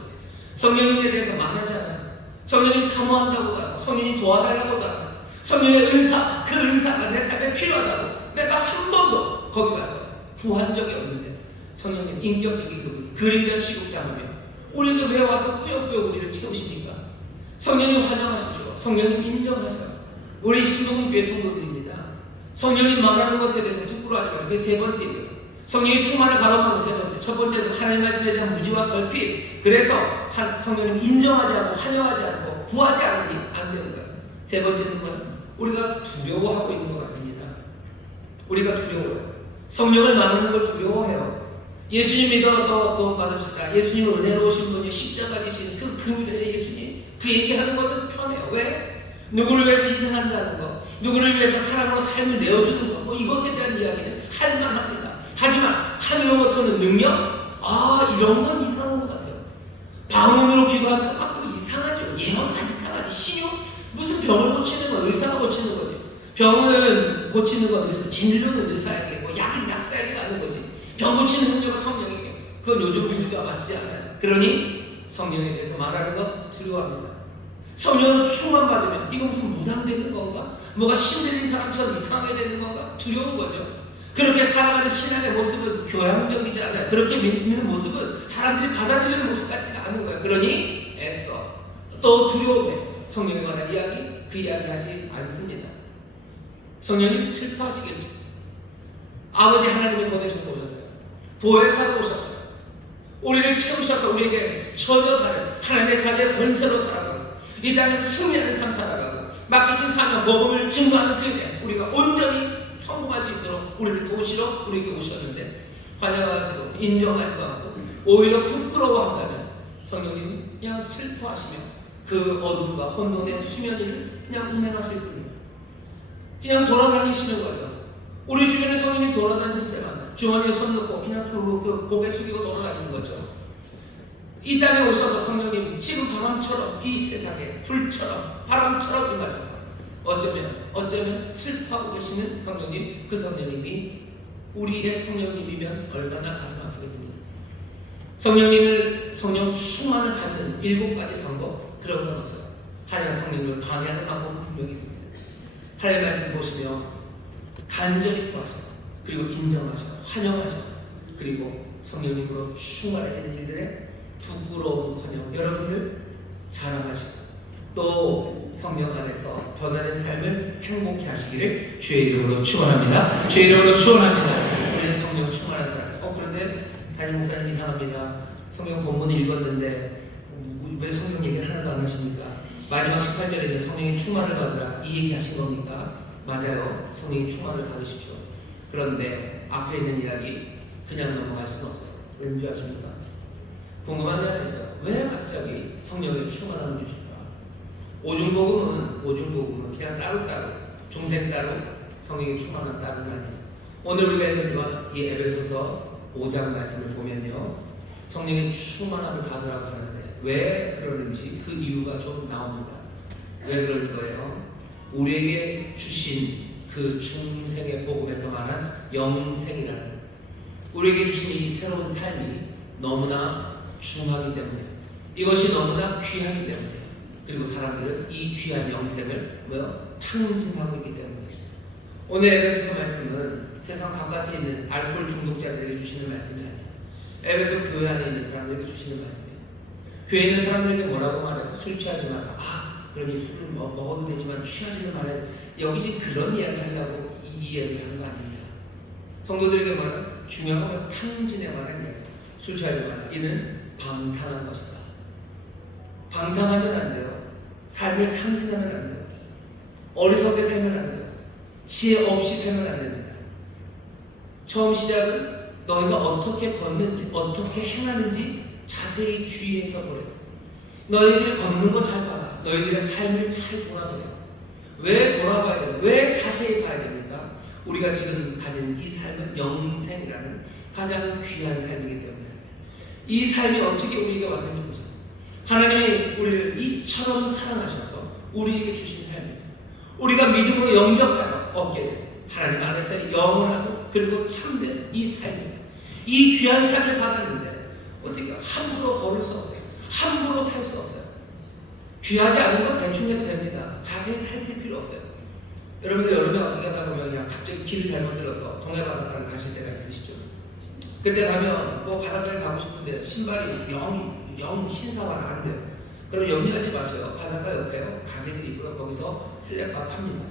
성령님에 대해서 말하지 않아요. 성령님 사모한다고도 하고 성령님 도와달라고도 하고 성령의 은사, 그 은사가 내 삶에 필요하다고 내가 한 번도 거기 가서 구한 적이 없는데 성령님 인격적인 그분, 그림자 취급당하면 우리에게 왜 와서 꾸역꾸역 우리를 채우십니까? 성령님 환영하십시오. 성령님 인정하셔요. 우리 수동교회 성도들입니다. 성령님 말하는 것에 대해서 부끄러워하지 말고 그게 세 번째예요. 성령의 충만을 가로막는 세 번째. 첫 번째는 하나님 말씀에 대한 무지와 결핍. 그래서 성령님 인정하지 않고 환영하지 않고 구하지 않으니 안 되는 거예요. 세 번째는 뭐예요? 우리가 두려워하고 있는 것 같습니다. 우리가 두려워요. 성령을 말하는 걸 두려워해요. 예수님 믿어서 구원 받읍시다. 예수님은 은혜로우신 분이 십자가 지신 그 금일의 예수님. 그 얘기하는 것은 편해요. 왜? 누구를 위해서 희생한다는 거, 누구를 위해서 사랑으로 삶을 내어주는 거, 이것에 대한 이야기는 할 만합니다. 하지만 하늘로부터 오는 능력? 이런 건 이상한 것 같아요. 방언으로 기도한다? 그거 이상하죠. 예언 이상하지. 신용? 무슨 병을 고치는 건 의사가 고치는 거지. 병은 고치는 건 의사, 진료는 의사에게, 약은 약사에게 가는 거지. 병 고치는 능력은 성령에게. 그건 요즘 분위기가 맞지 않아요. 그러니 성령에 대해서 말하는 것 두려워합니다. 성령을 충만받으면 이거 무슨 무당되는 건가? 뭐가 신들린 사람처럼 이상하게 되는 건가? 두려운 거죠. 그렇게 살아가는 신앙의 모습은 교양적이지 않아요. 그렇게 믿는 모습은 사람들이 받아들이는 모습 같지가 않은 거예요. 그러니 애써 또 두려움에 성령에 관한 이야기, 그 이야기 하지 않습니다. 성령님 슬퍼하시겠죠. 아버지 하나님이 보내셔서 오셨어요. 보혜사로 오셨어요. 우리를 채우셔서 우리에게 전혀 다른 하나님의 자녀의 권세로 살아가고 이 땅에서 승리하는 삶 살아가고 맡기신 사명 복음을 증거하는 그에 우리가 온전히 성공할 수 있도록 우리를 도시러 우리에게 오셨는데 환영하지도 인정하지도 않고 오히려 부끄러워한다면 성령님 그냥 슬퍼하시며 그 어둠과 혼돈의 수면을 그냥 운행하실 뿐이에요. 그냥 돌아다니시는 거예요. 우리 주변에 성령님 돌아다닐 때마다 주머니에 손 넣고 그냥 고개 숙이고 돌아다니는 거죠. 이 땅에 오셔서 성령님 지금 바람처럼 이 세상에 불처럼 바람처럼 임하셔서 어쩌면 슬퍼하고 계시는 성령님, 그 성령님이 우리의 성령님이면 얼마나 가슴 아프겠습니까? 성령 충만을 받는 7가지 방법, 그런 건 없어요. 하나님 성령님을 방해하는 방법은 분명히 있습니다. 하나님 말씀 보시면 간절히 구하시고 그리고 인정하시고 환영하시고 그리고 성령님으로 충만해지는 일들에 부끄러움커녕 여러분을 자랑하시고 또 성령 안에서 변화된 삶을 행복해 하시기를 주의 이름으로 축원합니다. 주의 이름으로 축원합니다. 우리는 성령 충만한 사람. 그런데 담임 목사님 이상합니다. 성경 본문을 읽었는데 왜 성령 얘기를 하나도 안 하십니까? 마지막 18절에 성령의 충만을 받으라 이 얘기 하신 겁니까? 맞아요. 성령의 충만을 받으십시오. 그런데 앞에 있는 이야기 그냥 넘어갈 수는 없어요. 왠지 아십니까? 궁금한 게 하나 있어요. 왜 갑자기 성령의 충만함을 주실까? 오중복음은 그냥 따로 중생 따로 성령의 충만함 따로 아니에요. 오늘 우리가 읽은 이 에베소서 5장 말씀을 보면요, 성령의 충만함을 받으라고 하는데 왜 그러는지 그 이유가 좀 나옵니다. 왜 그럴 거예요? 우리에게 주신 그 중생의 복음에서 말한 영생이라는 우리에게 주신 이 새로운 삶이 너무나 중하기 때문에 이것이 너무나 귀하기 때문에 그리고 사람들은 이 귀한 영생을 탕진하고 있기 때문에 오늘 에베소 말씀은 세상 바깥에 있는 알코올 중독자들에게 주시는 말씀이 아니에요. 에베소 교회 안에 있는 사람들에게 주시는 말씀이에요. 교회에 있는 사람들에게 뭐라고 말해요? 술 취하지 마라. 그러니 술을 먹어도 되지만 취하지는 말아야 돼. 여기 지금 그런 이야기 하려고 이 이야기를 하는 거 아닙니다. 성도들에게 말하는 중요한 건 탕진에 말하는 거예요. 술 취하지 마라. 이는 방탕한 것이다. 방탕하면 안 돼요. 삶을 탕진하면 안 돼요. 어리석게 살면 안 돼요. 지혜 없이 살면 안 됩니다. 처음 시작은 너희가 어떻게 걷는지 어떻게 행하는지 자세히 주의해서 보래. 너희들이 걷는 거 잘 봐라. 너희들의 삶을 잘 돌아보라. 왜 돌아봐야 돼요? 왜 자세히 봐야 됩니까? 우리가 지금 가진 이 삶은 영생이라는 가장 귀한 삶이기 때문에 이 삶이 어떻게 우리에게 왔는지 보세요. 하나님이 우리를 이처럼 사랑하셔서 우리에게 주신 삶입니다. 우리가 믿음으로 영접하여 얻게 된 하나님 안에서 영원하고 그리고 참된 이 삶입니다. 이 귀한 삶을 받았는데 어떻게 함부로 걸을 수 없어요. 함부로 살 수 없어요. 귀하지 않은 건 대충 해도 됩니다. 자세히 살필 필요 없어요. 여러분들 여름에 어떻게 하다 보면 그냥 갑자기 길을 잘못 들어서 동해 바닷가를 가실 때가 있으시죠. 그때 가면 뭐 바닷가에 가고 싶은데 신발이 영 신사와는 안 돼요. 그럼 염려하지 마세요. 바닷가 옆에 가게들이 있고요. 거기서 쓰레빠 팝니다.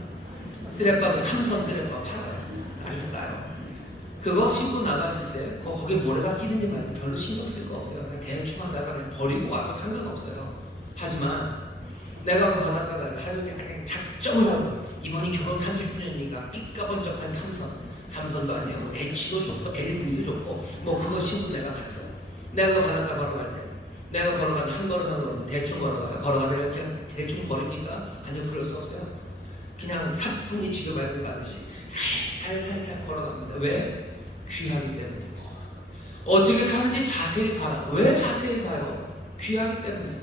쓰레빠, 삼선 쓰레빠 팔아요. 아주 싸요. 그거 신고 나갔을 때 거기 모래가 끼는지 말고 별로 신경 쓸 거 없어요. 그냥 대충 하다가 버리고 와도 상관없어요. 하지만 내가 그 바닷가를 하루에 그냥 작정을 하고 이번이 결혼 30주년이니까 삐까번쩍한 삼선도 아니에요. H도 좋고 LV도 좋고 뭐 그거 신고 내가 갔어요. 내가 그 바닷가 걸어갈 때 내가 걸어가는 한 걸음 대충 걸어가다 이렇게 대충 걸으니까 아니요, 그럴 수 없어요. 그냥 사뿐히 쥐가 밟고 가듯이 살살살살 걸어갑니다. 왜? 귀하기 때문에. 어떻게 사는지 자세히 봐라. 왜 자세히 봐요? 귀하기 때문에.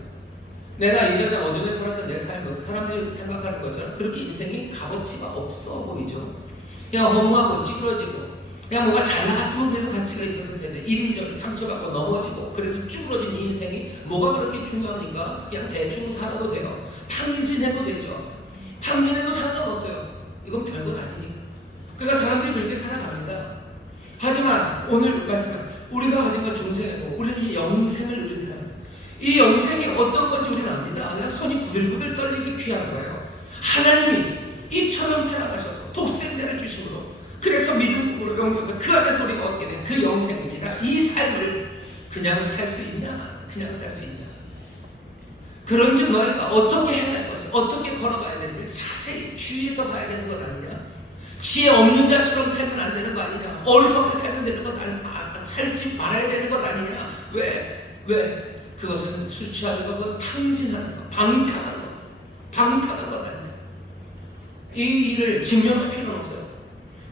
내가 이전에 어둠에 살았던 내 삶은 사람들이 생각하는 것처럼 그렇게 인생이 값어치가 없어 보이죠. 그냥 허무하고 찌그러지고 그냥 뭐가 잘 나갔으면 그래도 가치가 있었을 텐데 이리저리 상처받고 넘어지고 그래서 쭈그러진 이 인생이 뭐가 그렇게 중요합니까? 그냥 대충 살아도 돼요. 탕진해도 되죠. 탕진해도 상관없어요. 이건 별것 아니니까. 그러니까 사람들이 그렇게 살아갑니다. 하지만 오늘 말씀 우리가 가진 건 중생이고 우리는 이 영생을 누린 사람. 이 영생이 어떤 건지 우리는 압니다. 그냥 손이 부들부들 떨리기 귀한 거예요. 하나님이 이처럼 살아가셔서 독생자를 주심으로 그래서 믿음으로 영접을 그 안에서 우리가 얻게 된 그 영생입니다. 이 삶을 그냥 살 수 있냐? 그냥 살 수 있냐? 그런즉 너희가 어떻게 행할 것을 어떻게 걸어가야 되는지 자세히 주의해서 봐야 되는 것 아니냐? 지혜 없는 자처럼 살면 안 되는 거 아니냐? 어리석게 살면 되는 것 아니냐? 살지 말아야 되는 것 아니냐? 왜? 그것은 술 취하는 거, 그건 탕진하는 거, 방탕한 거다. 이 일을 증명할 필요는 없어요.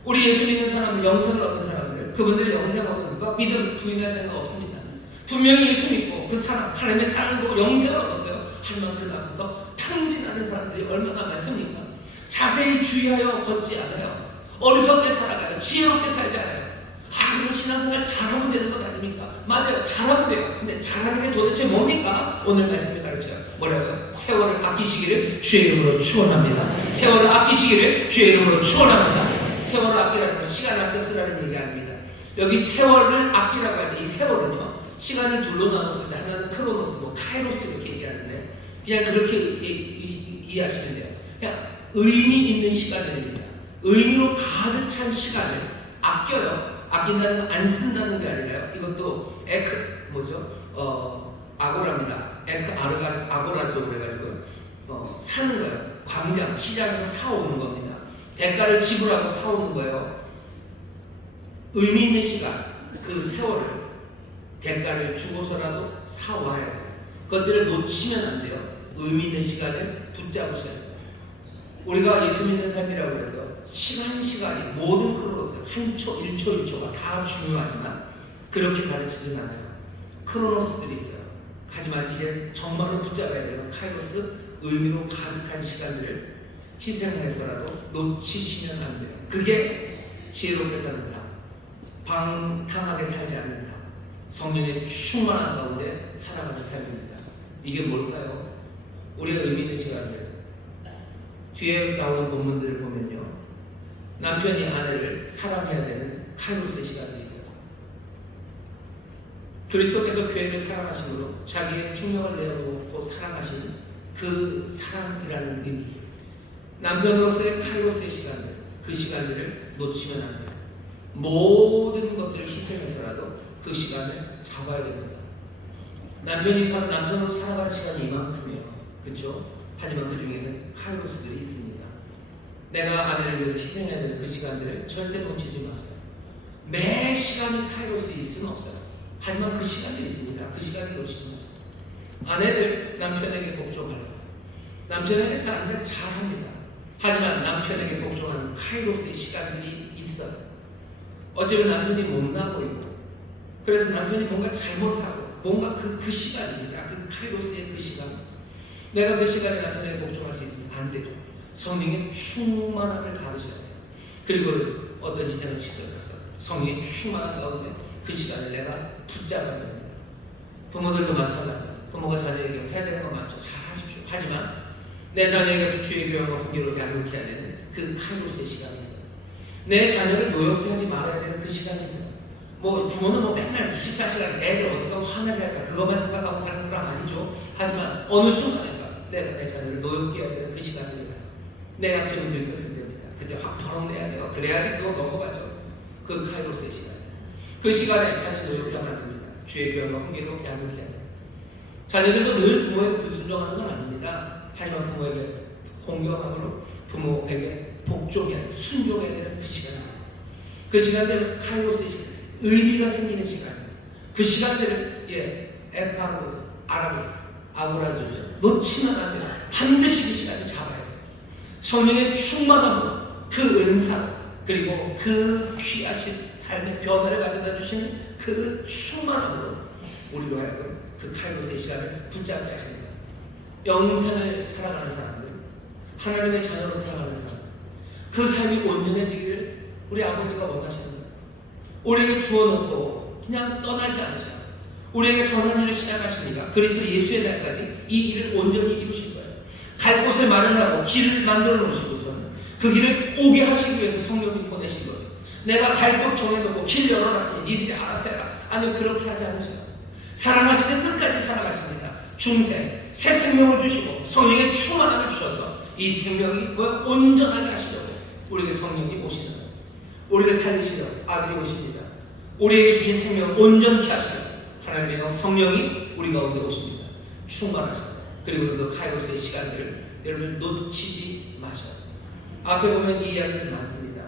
우리 예수 믿는 사람들, 영생을 얻는 사람들, 그분들의 영생을 얻는 것, 믿음 부인할 생각 없습니다. 분명히 예수 믿고 그 사람, 하나님의 사랑을 보고 영생을 얻었어요. 하지만 그 다음부터 탕진하는 사람들이 얼마나 많습니까? 자세히 주의하여 걷지 않아요. 어리석게 살아가요. 지혜롭게 살지 않아요. 그럼 신앙생활 잘하면 되는 것 아닙니까? 맞아요. 잘하면 돼요. 근데 잘하는 게 도대체 뭡니까? 오늘 말씀이 가르쳐요. 뭐라고요? 세월을 아끼시기를 주의 이름으로 축원합니다. 세월을 아끼시기를 주의 이름으로 축원합니다. 세월을 아끼라는 건 시간을 아껴 쓰라는 얘기 아닙니다. 여기 세월을 아끼라고 할 때 이 세월은요, 시간을 둘로 나눴을 때 하나는 크로노스, 카이로스 이렇게 얘기하는데 그냥 그렇게 이해하시면 돼요. 그냥 의미 있는 시간들입니다. 의미로 가득 찬 시간을 아껴요. 아낀다는 건 안 쓴다는 게 아니라요. 이것도 아고라입니다. 아고라죠. 그래가지고 사는 거예요. 광장, 시장에서 사오는 겁니다. 대가를 지불하고 사오는 거예요. 의미 있는 시간, 그 세월을 대가를 주고서라도 사와야 돼요. 그것들을 놓치면 안 돼요. 의미 있는 시간을 붙잡으셔야 돼요. 우리가 예수 믿는 삶이라고 해서 시간이 모든 크로노스, 한 초, 1초, 1초가 다 중요하지만 그렇게 가르치진 않아요. 크로노스들이 있어요. 하지만 이제 정말로 붙잡아야 되는 카이로스, 의미로 가득한 시간들을 희생해서라도 놓치시면 안 돼요. 그게 지혜롭게 사는 삶, 방탕하게 살지 않는 삶, 성령의 충만한 가운데 살아가는 삶입니다. 이게 뭘까요? 우리가 의미 있는 시간들, 뒤에 나오는 본문들을 보면요, 남편이 아내를 사랑해야 되는 카이로스의 시간이 있어요. 그리스도께서 교회를 사랑하심으로 자기의 생명을 내어놓고 사랑하신 그 사랑이라는 의미, 남편으로서의 카이로스의 시간들, 그 시간들을 놓치면 안 돼요. 모든 것들을 희생해서라도 그 시간을 잡아야 됩니다. 남편으로 살아가는 시간이 이만큼이에요. 그렇죠? 하지만 그 중에는 카이로스들이 있습니다. 내가 아내를 위해서 희생해야 되는 그 시간들을 절대 놓치지 마세요. 매 시간이 카이로스일 수는 없어요. 하지만 그 시간이 있습니다. 그 시간을 놓치지 마세요. 아내를 남편에게 복종하라. 남편에게 다른데 잘합니다. 하지만 남편에게 복종하는 카이로스의 시간들이 있어요. 어쩌면 남편이 못나고 있고, 그래서 남편이 뭔가 잘못하고, 뭔가 그 시간입니다. 그 카이로스의 그 시간. 내가 그 시간에 남편에게 복종할 수 있으면 안 되죠. 성령의 충만함을 받으셔야 돼요. 그리고 어떤 희생을 치솟아서 성령의 충만한 가운데 그 시간을 내가 붙잡아야 됩니다. 부모들도 마찬가지입니다. 부모가 자녀에게 해야 되는 거 맞죠? 잘 하십시오. 하지만 내 자녀에게 주의 교양과 훈계로 양육해야 되는 그 카이로스의 시간이 있어요. 내 자녀를 노엽게 하지 말아야 되는 그 시간이 있어요. 부모는 맨날 24시간 애들 어떻게 하면 화나게 할까 그것만 생각하고 사는 사람 아니죠. 하지만 어느 순간인가 내가 내 자녀를 노엽게 해야 되는 그 시간입니다. 내 약점을 들켰을 때입니다. 그때 확 털어내야 돼요. 그래야지 그거 넘어가죠. 그 카이로스의 시간. 그 시간에 자녀 노엽게 하면 안 됩니다. 주의 교양과 훈계로 양육해야 돼요. 자녀들도 늘 부모에게 불순종하는 건 아닙니다. 하지만 부모에게 공경함으로 부모에게 복종해야 돼요. 순종해야 되는 그 시간입니다. 그 시간들은 카이로스의 시간, 의미가 생기는 시간. 그 시간들을 아고라죠. 놓치면 안 돼요. 반드시 그 시간을 잡아야 돼요. 성령의 충만함으로 그 은사, 그리고 그 귀하신 삶의 변화를 가져다 주시는 그 충만함으로 우리로 하여금 그 카이로스의 시간을 붙잡게 하십니다. 영생을 살아가는 사람들, 하나님의 자녀로 살아가는 사람들, 그 삶이 온전해지기를 우리 아버지가 원하십니다. 우리에게 주어놓고 그냥 떠나지 않으셔요. 우리에게 선한 일을 시작하십니다. 그리스도 예수의 날까지 이 일을 온전히 이루실 거예요. 갈 곳을 마련하고 길을 만들어 놓으시고서는 그 길을 오게 하시기 위해서 성령이 보내신 거예요. 내가 갈 곳 정해놓고 길 열어놨으니 니들이 알아서 해라. 아니, 그렇게 하지 않으셔요. 사랑하시는 끝까지 살아가십니다. 중생, 새 생명을 주시고 성령의 충만함을 주셔서 이 생명이 온전하게 하시려고 우리에게 성령이 오시는 거예요. 우리를 살리시려 아들이 오십니다. 우리에게 주신 생명을 온전케 하시려 하나님의 성령이 우리 가운데 오십니다. 충만하십니다. 그리고 그 카이로스의 시간들을 여러분 놓치지 마셔요. 앞에 보면 이 이야기들이 많습니다.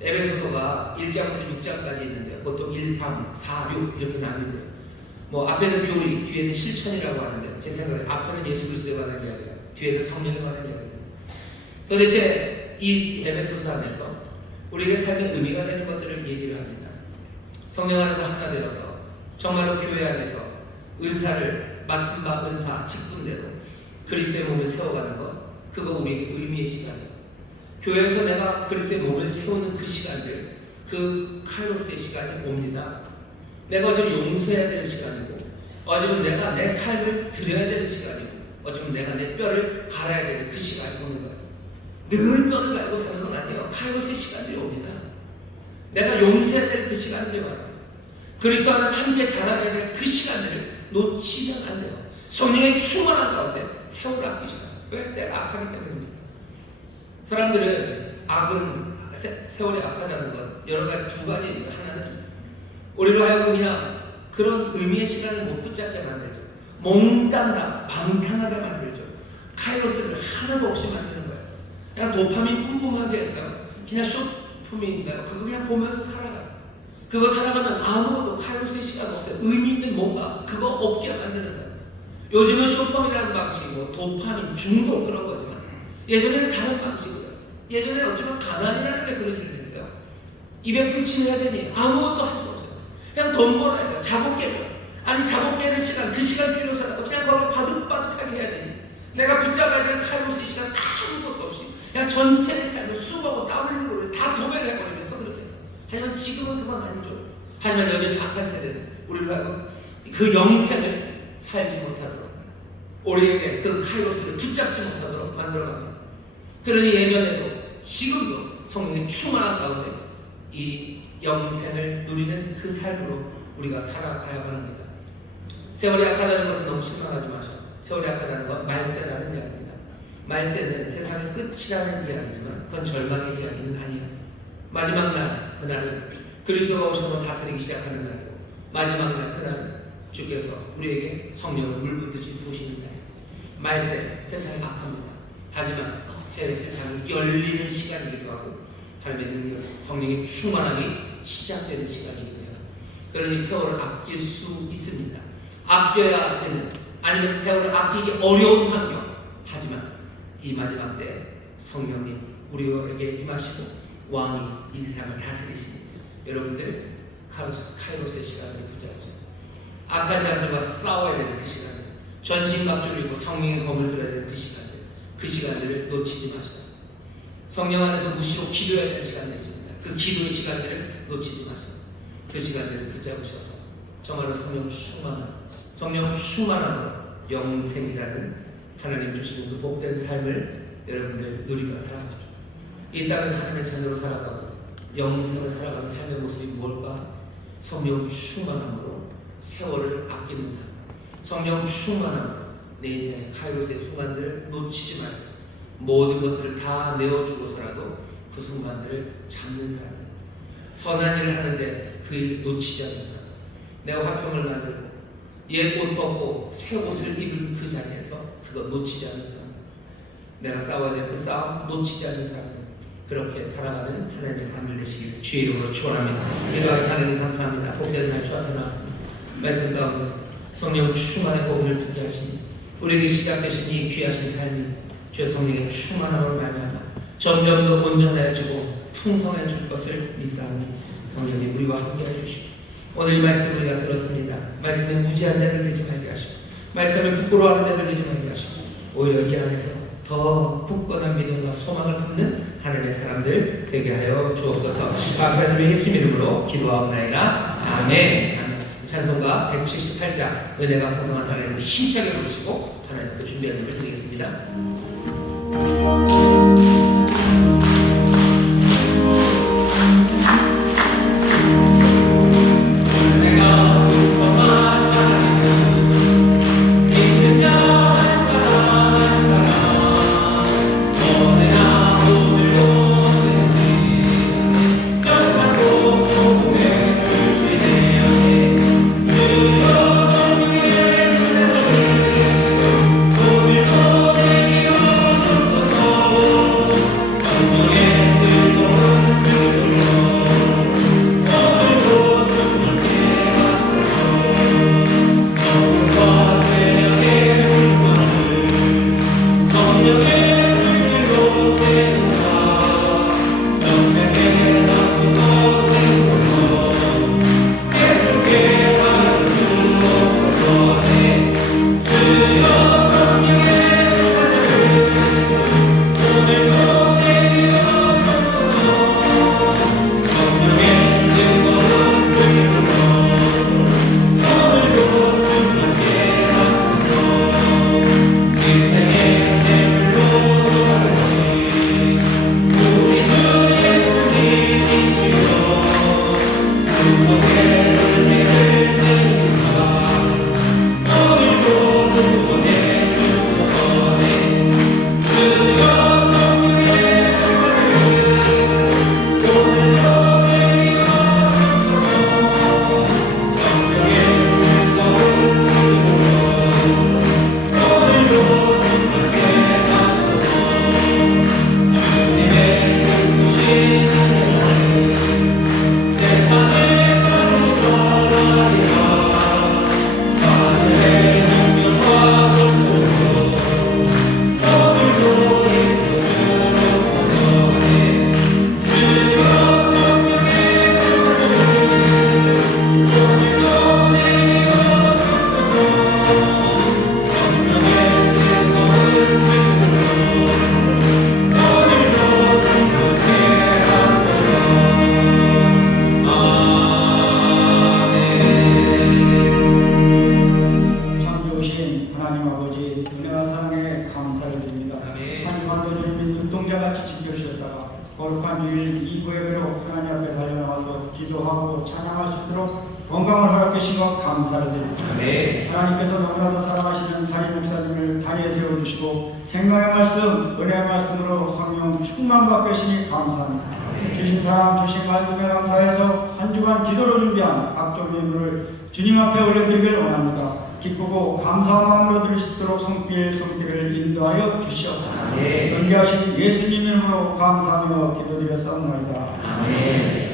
에베소서가 1장부터 6장까지 있는데 보통 1, 3, 4, 6 이렇게 나뉘는데 뭐 앞에는 교리, 뒤에는 실천이라고 하는데 제 생각에 앞에는 예수 그리스도에 관한 이야기야, 뒤에는 성령에 관한 이야기야. 도대체 이 에베소서 안에서 우리에게 삶의 의미가 되는 것들을 얘기를 합니다. 성령 안에서 하나 되어서 정말로 교회 안에서 은사를 맡은 바 은사 직분대로 그리스도의 몸을 세워가는 것, 그거 우리에게 의미의 시간이에요. 교회에서 내가 그리스도의 몸을 세우는 그 시간들, 그 카이로스의 시간이 옵니다. 내가 어쩌면 용서해야 되는 시간이고, 어쩌면 내가 내 삶을 드려야 되는 시간이고, 어쩌면 내가 내 뼈를 갈아야 되는 그 시간이 오는 거예요. 늘 뼈를 갈고 사는 건 아니에요. 카이로스의 시간들이 옵니다. 내가 용서해야 될 그 시간들이 와요. 그리스도 안에 함께 자라야 될 그 시간들을 놓치면 안 돼요. 성령의 충만한 가운데 세월 아끼시다. 왜? 내가 악하기 때문입니다. 사람들은 악은 세월이 악하다는 건 여러 가지 두 가지입니다. 하나는 우리로 하여금 그냥 그런 의미의 시간을 못 붙잡게 만들죠. 몽땅다 방탕하게 만들죠. 카이로스를 하나도 없이 만드는 거예요. 그냥 도파민 뿜뿜하게 해서 그냥 쇼폼인가요? 그거 그냥 보면서 살아가요. 그거 살아가면 아무것도 카이로스의 시간 없어요. 의미 있는 뭔가 그거 없게 만드는 거예요. 요즘은 쇼폼이라는 방식이고 도파민 중독 그런 거지만 예전에는 다른 방식이에요. 예전에 어쩌면 가난이라는 게 그런 일을 했어요. 입에 풀칠해야 되니 아무것도 할 수 없어요. 그냥 돈 벌어야 돼요. 자본 깨요. 아니 자본 깨는 시간, 그 시간 줄여서 그냥 거기 바득바득하게 해야 되니 내가 붙잡아야 되는 카이로스 시간 아무것도 없이 그냥 전체의 삶을 수고하고 땀 흘리는 걸 다 도배를 해버리면서 그렇게 했어요. 하지만 지금은 그건 아니죠. 하지만 여전히 악한 세대는 우리를 하고 그 영생을 살지 못하도록 우리에게 그 카이로스를 붙잡지 못하도록 만들어갑니다. 그러니 예전에도 지금도 성령의 충만한 가운데 이 영생을 누리는 그 삶으로 우리가 살아가야 합니다. 세월이 악하다는 것은 너무 실망하지 마셔. 세월이 악하다는 건 말세라는 이야기입니다. 말세는 세상의 끝이라는 이야기지만 그건 절망의 이야기는 아니에요. 마지막 날, 그날은 그리스도가 오셔서 다스리기 시작하는 날이고 마지막 날, 그날은 주께서 우리에게 성령을 물붓듯이 부으시는 날이에요. 말세, 세상이 악합니다. 하지만 새 세상이 열리는 시간이기도 하고 하나님의 능력, 성령의 충만함이 시작되는 시간이기도 해요. 그러니 세월을 아낄 수 있습니다. 아껴야 되는, 아니면 세월을 아끼기 어려운 환경. 하지만 이 마지막 때 성령이 우리에게 임하시고 왕이 이 세상을 다스리십니다. 여러분들 카이로스의 시간을 붙잡으세요. 악한 자들과 싸워야 되는 그 시간들, 전신갑주를 입고 성령의 검을 들어야 되는 그 시간들을 놓치지 마시고 성령 안에서 무시로 기도해야 되는 시간이 있습니다. 그 기도의 시간들을 놓치지 마시고 그 시간들을 붙잡으셔서 정말로 성령 충만함으로 영생이라는 하나님 주시는 그 복된 삶을 여러분들 누리며 살아가십시오. 이 땅에서 하나님의 자녀로 살아가고 영생으로 살아가는 삶의 모습이 무엇일까? 성령 충만함으로 세월을 아끼는 삶, 성령 충만함으로 내 인생의 카이로스의 순간들을 놓치지 말고 모든 것들을 다 내어주고서라도 그 순간들을 잡는 사람, 선한 일을 하는데 그 일을 놓치지 않는 사람, 내가 화평을 만들고 옛 옷 벗고 새 옷을 입은 그 자리에서 그거 놓치지 않는 사람, 내가 싸워야 될 그 싸움 놓치지 않는 사람, 그렇게 살아가는 하나님의 삶을 내시길 주의 이름으로 축원합니다. 이러한 하나님 감사합니다. 복된 날 주 앞에 나왔습니다. 말씀 가운데 성령 충만의 복음을 듣게 하시니 우리에게 시작되신 이 귀하신 삶이 주의 성령의 충만함을 말미암아 점점 더 온전해지고 풍성해질 것을 믿사오니 성령님 우리와 함께해 주시고 오늘 이 말씀 우리가 들었습니다. 말씀에 무지한 자를 되지 말게 하시고 말씀을 부끄러워하는 자를 되지 말게 하시고 오히려 이 안에서 더 굳건한 믿음과 소망을 품는 하나님의 사람들 되게 하여 주옵소서. 감사드리며 예수님 이름으로 기도하옵나이다. 아멘. 찬송가 178장 은혜가 풍성한 하나님을 힘차게 부르시고 하나님께 준비한 일을 드리겠습니다. 용자같이 지켜주셨다가 거룩한 주일 이 구역으로 하나님 앞에 달려나와서 기도하고 찬양할 수 있도록 건강을 허락해 주신 것 감사를 드립니다. 아멘. 하나님께서 너무나도 사랑하시는 담임 목사님을 다리에 세워주시고 생명의 말씀, 은혜의 말씀으로 성령 충만받게 하시니 감사합니다. 주신 사람, 주신 말씀에 감사해서 한 주간 기도로 준비한 각종 일들을 주님 앞에 올려드리길 원합니다. 기쁘고 감사한 마음으로 드릴 수 있도록 손길을 인도하여 주시옵소서. 아멘. 존귀하신 예수님 이름으로 감사하며 기도드렸사옵나이다. 아멘.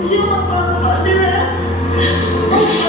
시원한 거라도 마실래요?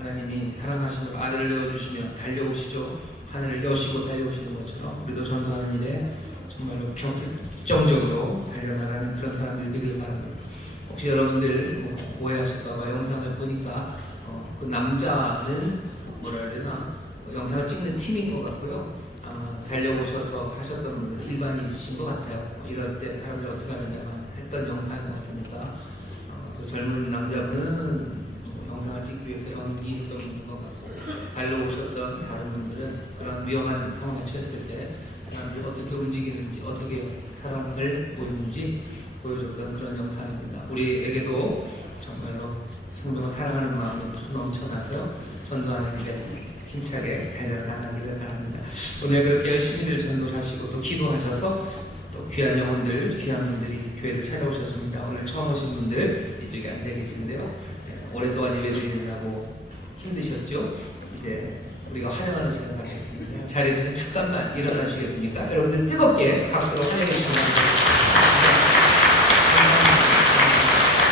하나님이 사랑하시는 아들을 내어주시며 달려오시죠. 하늘을 여시고 달려오시는 것처럼 우리도 전도하는 일에 정말로 결정적으로 달려나가는 그런 사람들이 되길 바랍니다. 혹시 여러분들 오해하실까봐 영상을 보니까 그 남자는 뭐라 해야 되나 영상을 찍는 팀인 것 같고요. 달려오셔서 하셨던 분들 일반인이신 것 같아요. 이럴 때 사람들 어떻게 하느냐만 했던 영상인 것 같으니까 그 젊은 남자분은 영상을 찍기 위해서 연기적인 것 같고 달려오셨던 다른 분들은 그런 위험한 상황에 처했을 때 사람들이 어떻게 움직이는지 어떻게 사랑을 보이는지 보여줬던 그런 영상입니다. 우리에게도 정말로 성도가 사랑하는 마음이 넘쳐나서 전도하는데 힘차게 달려나가기를 바랍니다. 오늘 그렇게 열심히들 전도하시고 또 기도하셔서 또 귀한 영혼들, 귀한 분들이 교회를 찾아오셨습니다. 오늘 처음 오신 분들 이쪽에 앉아 계신데요. 오랫동안 예배드리느라고 힘드셨죠? 이제 우리가 환영하는 시간 갖겠습니다. 자리에서 잠깐만 일어나시겠습니까? 여러분들 뜨겁게 박수로 환영해 주시기 바랍니다.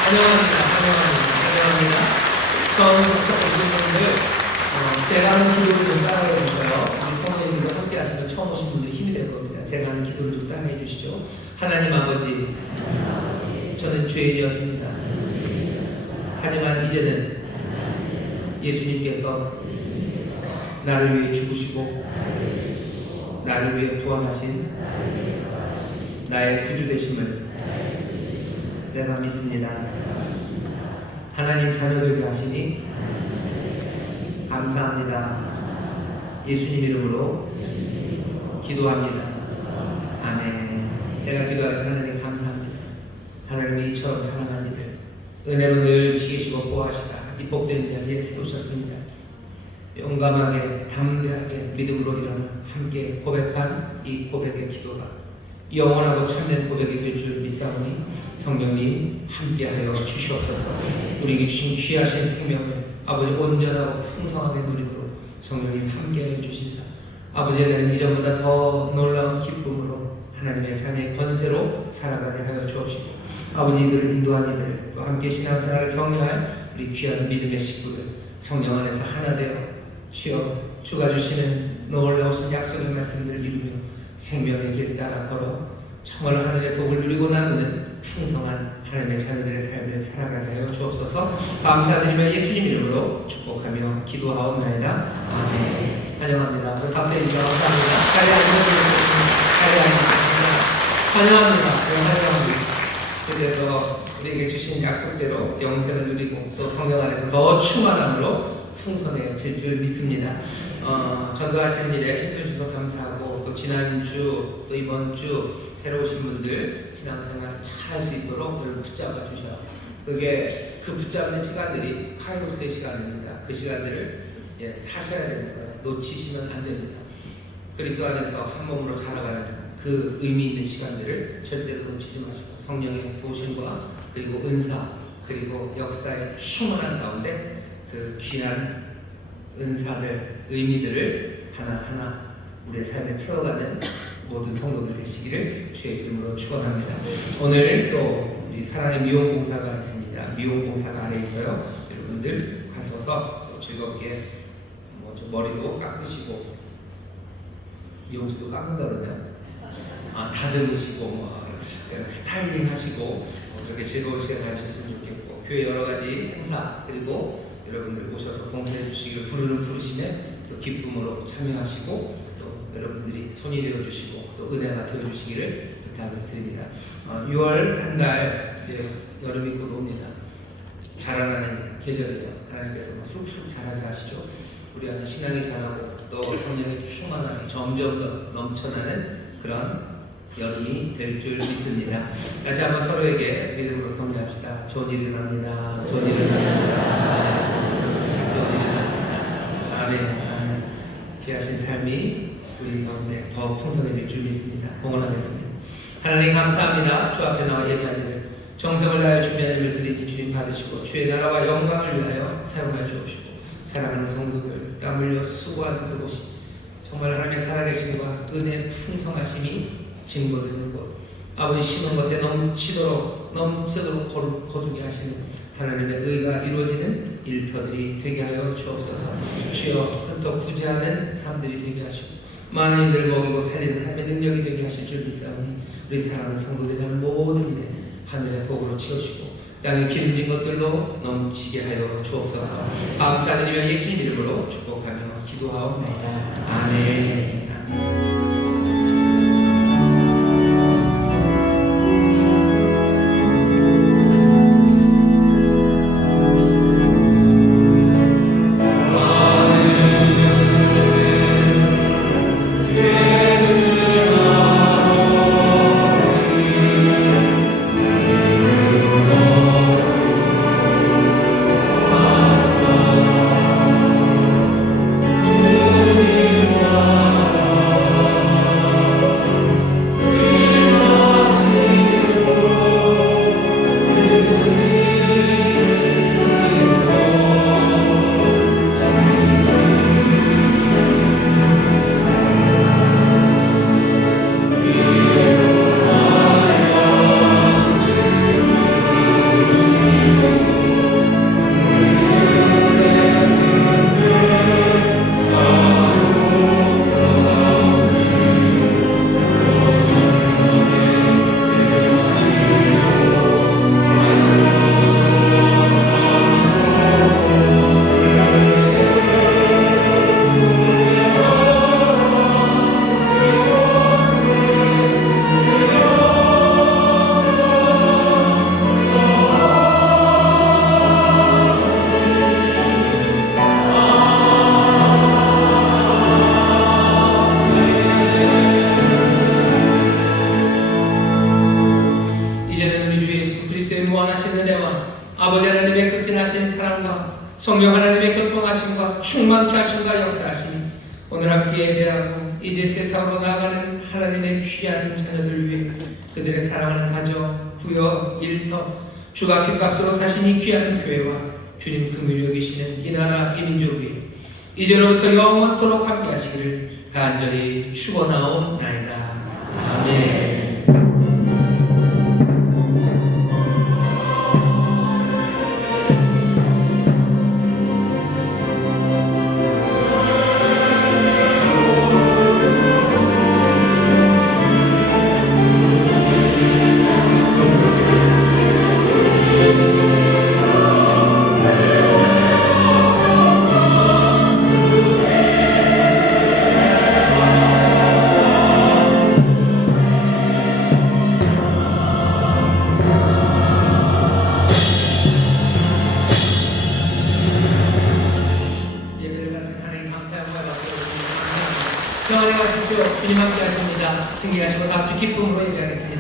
환영합니다. 환영합니다. 처음 오신 분들 제가 하는 기도를 좀 따라해 주세요. 우리 성도님들 함께 하시는 처음 오신 분들 힘이 될 겁니다. 제가 하는 기도를 좀 따라해 주시죠. 하나님 아버지, 저는 죄인이었습니다. 하지만 이제는 예수님께서 나를 위해 죽으시고 나를 위해 부활하신 나의 구주 되심을 내가 믿습니다. 하나님 자녀 되게 하시니 감사합니다. 예수님 이름으로 기도합니다. 아멘. 제가 기도하신 하나님 감사합니다. 하나님이 이처럼 사랑한 이들 은혜로 늘 지키시고 보호하시다 이 복된 자리에 세우셨습니다. 용감하게 담대하게 믿음으로 일어나 함께 고백한 이 고백의 기도가 영원하고 참된 고백이 될 줄 믿사오니 성령님 함께하여 주시옵소서. 우리에게 주신 귀하신 생명을 아버지 온전하고 풍성하게 누리도록 성령님 함께하여 주시사 아버지의 나는 이전보다 더 놀라운 기쁨으로 하나님의 자녀의 권세로 살아가게 하여 주옵시고 아버지 이들을 인도하는 이들 또 함께 신앙생활을 격려할 우리 귀한 믿음의 식구들 성령 안에서 하나 되어 주여 주가 주시는 놀라우신 약속의 말씀들을 이루며 생명의 길 따라 걸어 정말로 하늘의 복을 누리고 나누는 풍성한 하나님의 자녀들의 삶을 살아가게 하여 주옵소서. 감사드리며 예수님 이름으로 축복하며 기도하옵나이다. 아멘. 환영합니다. 감사드립니다. 감사합니다. 자리에 앉으시겠습니다. 환영합니다. 환영합니다. 그래서 우리에게 주신 약속대로 영생을 누리고 또 성령 안에서 더 충만함으로 풍성해질 줄 믿습니다. 전도하시는 일에 힘을 주셔서 감사하고 또 지난주 또 이번 주 새로 오신 분들 신앙생활 잘 할 수 있도록 여러분 붙잡아 주셔요. 그게 그 붙잡는 시간들이 카이로스의 시간입니다. 그 시간들을 사셔야 되는 거예요. 놓치시면 안 됩니다. 그리스도 안에서 한 몸으로 살아가는 그 의미 있는 시간들을 절대로 놓치지 마시고 성령의 도우심과 그리고 은사 그리고 역사의 충만한 가운데 그 귀한 은사들 의미들을 하나하나 우리의 삶에 채워가는 모든 성도들 되시기를 주의 이름으로 축원합니다. 오늘 또 우리 사랑의 미용봉사가 있습니다. 미용봉사가 안에 있어요. 여러분들 가셔서 즐겁게 좀 머리도 깎으시고 미용실도 깎는다 그러면 다듬으시고 스타일링 하시고 그렇게 즐거운 시간 가지셨으면 좋겠고 교회 여러 가지 행사 그리고 여러분들 오셔서 봉사해 주시기를 부르심에 또 기쁨으로 참여하시고 또 여러분들이 손이 되어 주시고 또 은혜가 되어 주시기를 부탁을 드립니다. 6월 한 달 여름이 곧 옵니다. 자라나는 계절이에요. 하나님께서 쑥쑥 자라게 하시죠. 우리 안에 신앙이 자라고 또 성령의 충만함이 점점 더 넘쳐나는 그런 여름이 될 줄 믿습니다. 다시 한번 서로에게 믿음으로 격려합시다. 좋은 일이 일어납니다. 좋은 일이 일어납니다. 좋은 일이 일어납니다. 아멘. 귀하신 삶이 우리 가운데 더 풍성해질 줄 믿습니다. 공헌하겠습니다. 하나님 감사합니다. 주 앞에 나와 예배할 일을 정성을 다해 준비한 일을 드리니 주님 받으시고 주의 나라와 영광을 위하여 사용하여 주옵시고 사랑하는 성도들 땀 흘려 수고하는 그곳이 정말 하나님의 살아계심과 은혜의 풍성하심이 증거되는 곳 아버지 심은 것에 넘치도록 거두게 하시는 하나님의 의가 이루어지는 일터들이 되게 하여 주옵소서. 주여 흠떡 부재하는 삶들이 되게 하시고 많은 이들 먹이고 살리는 하나님의 능력이 되게 하실 줄 믿사오니 우리 사랑하는 성도들이 하는 모든 일에 하늘의 복으로 채우시고 땅에 기름진 것들로 넘치게 하여 주옵소서. 감사드리며 예수님 이름으로 축복하며 기도하옵나이다. 아멘. 아버지 하나님의 극진하신 사랑과 성령 하나님의 교통하심과 충만케 하심과 역사하심이 오늘 함께 예배하고 이제 세상으로 나아가는 하나님의 귀한 자녀들 위해 그들의 사랑하는 가정, 부여, 일터, 주가 핏값으로 사신 이 귀한 교회와 주님 긍휼히 여기시는 이 나라 이 민족 위에 이제로부터 영원토록 함께 하시기를 간절히 축원하옵나이다. 아멘. 평안히 가십시오. 주님 함께 하십니다. 승리하시고 다 기쁨으로 예배하겠습니다.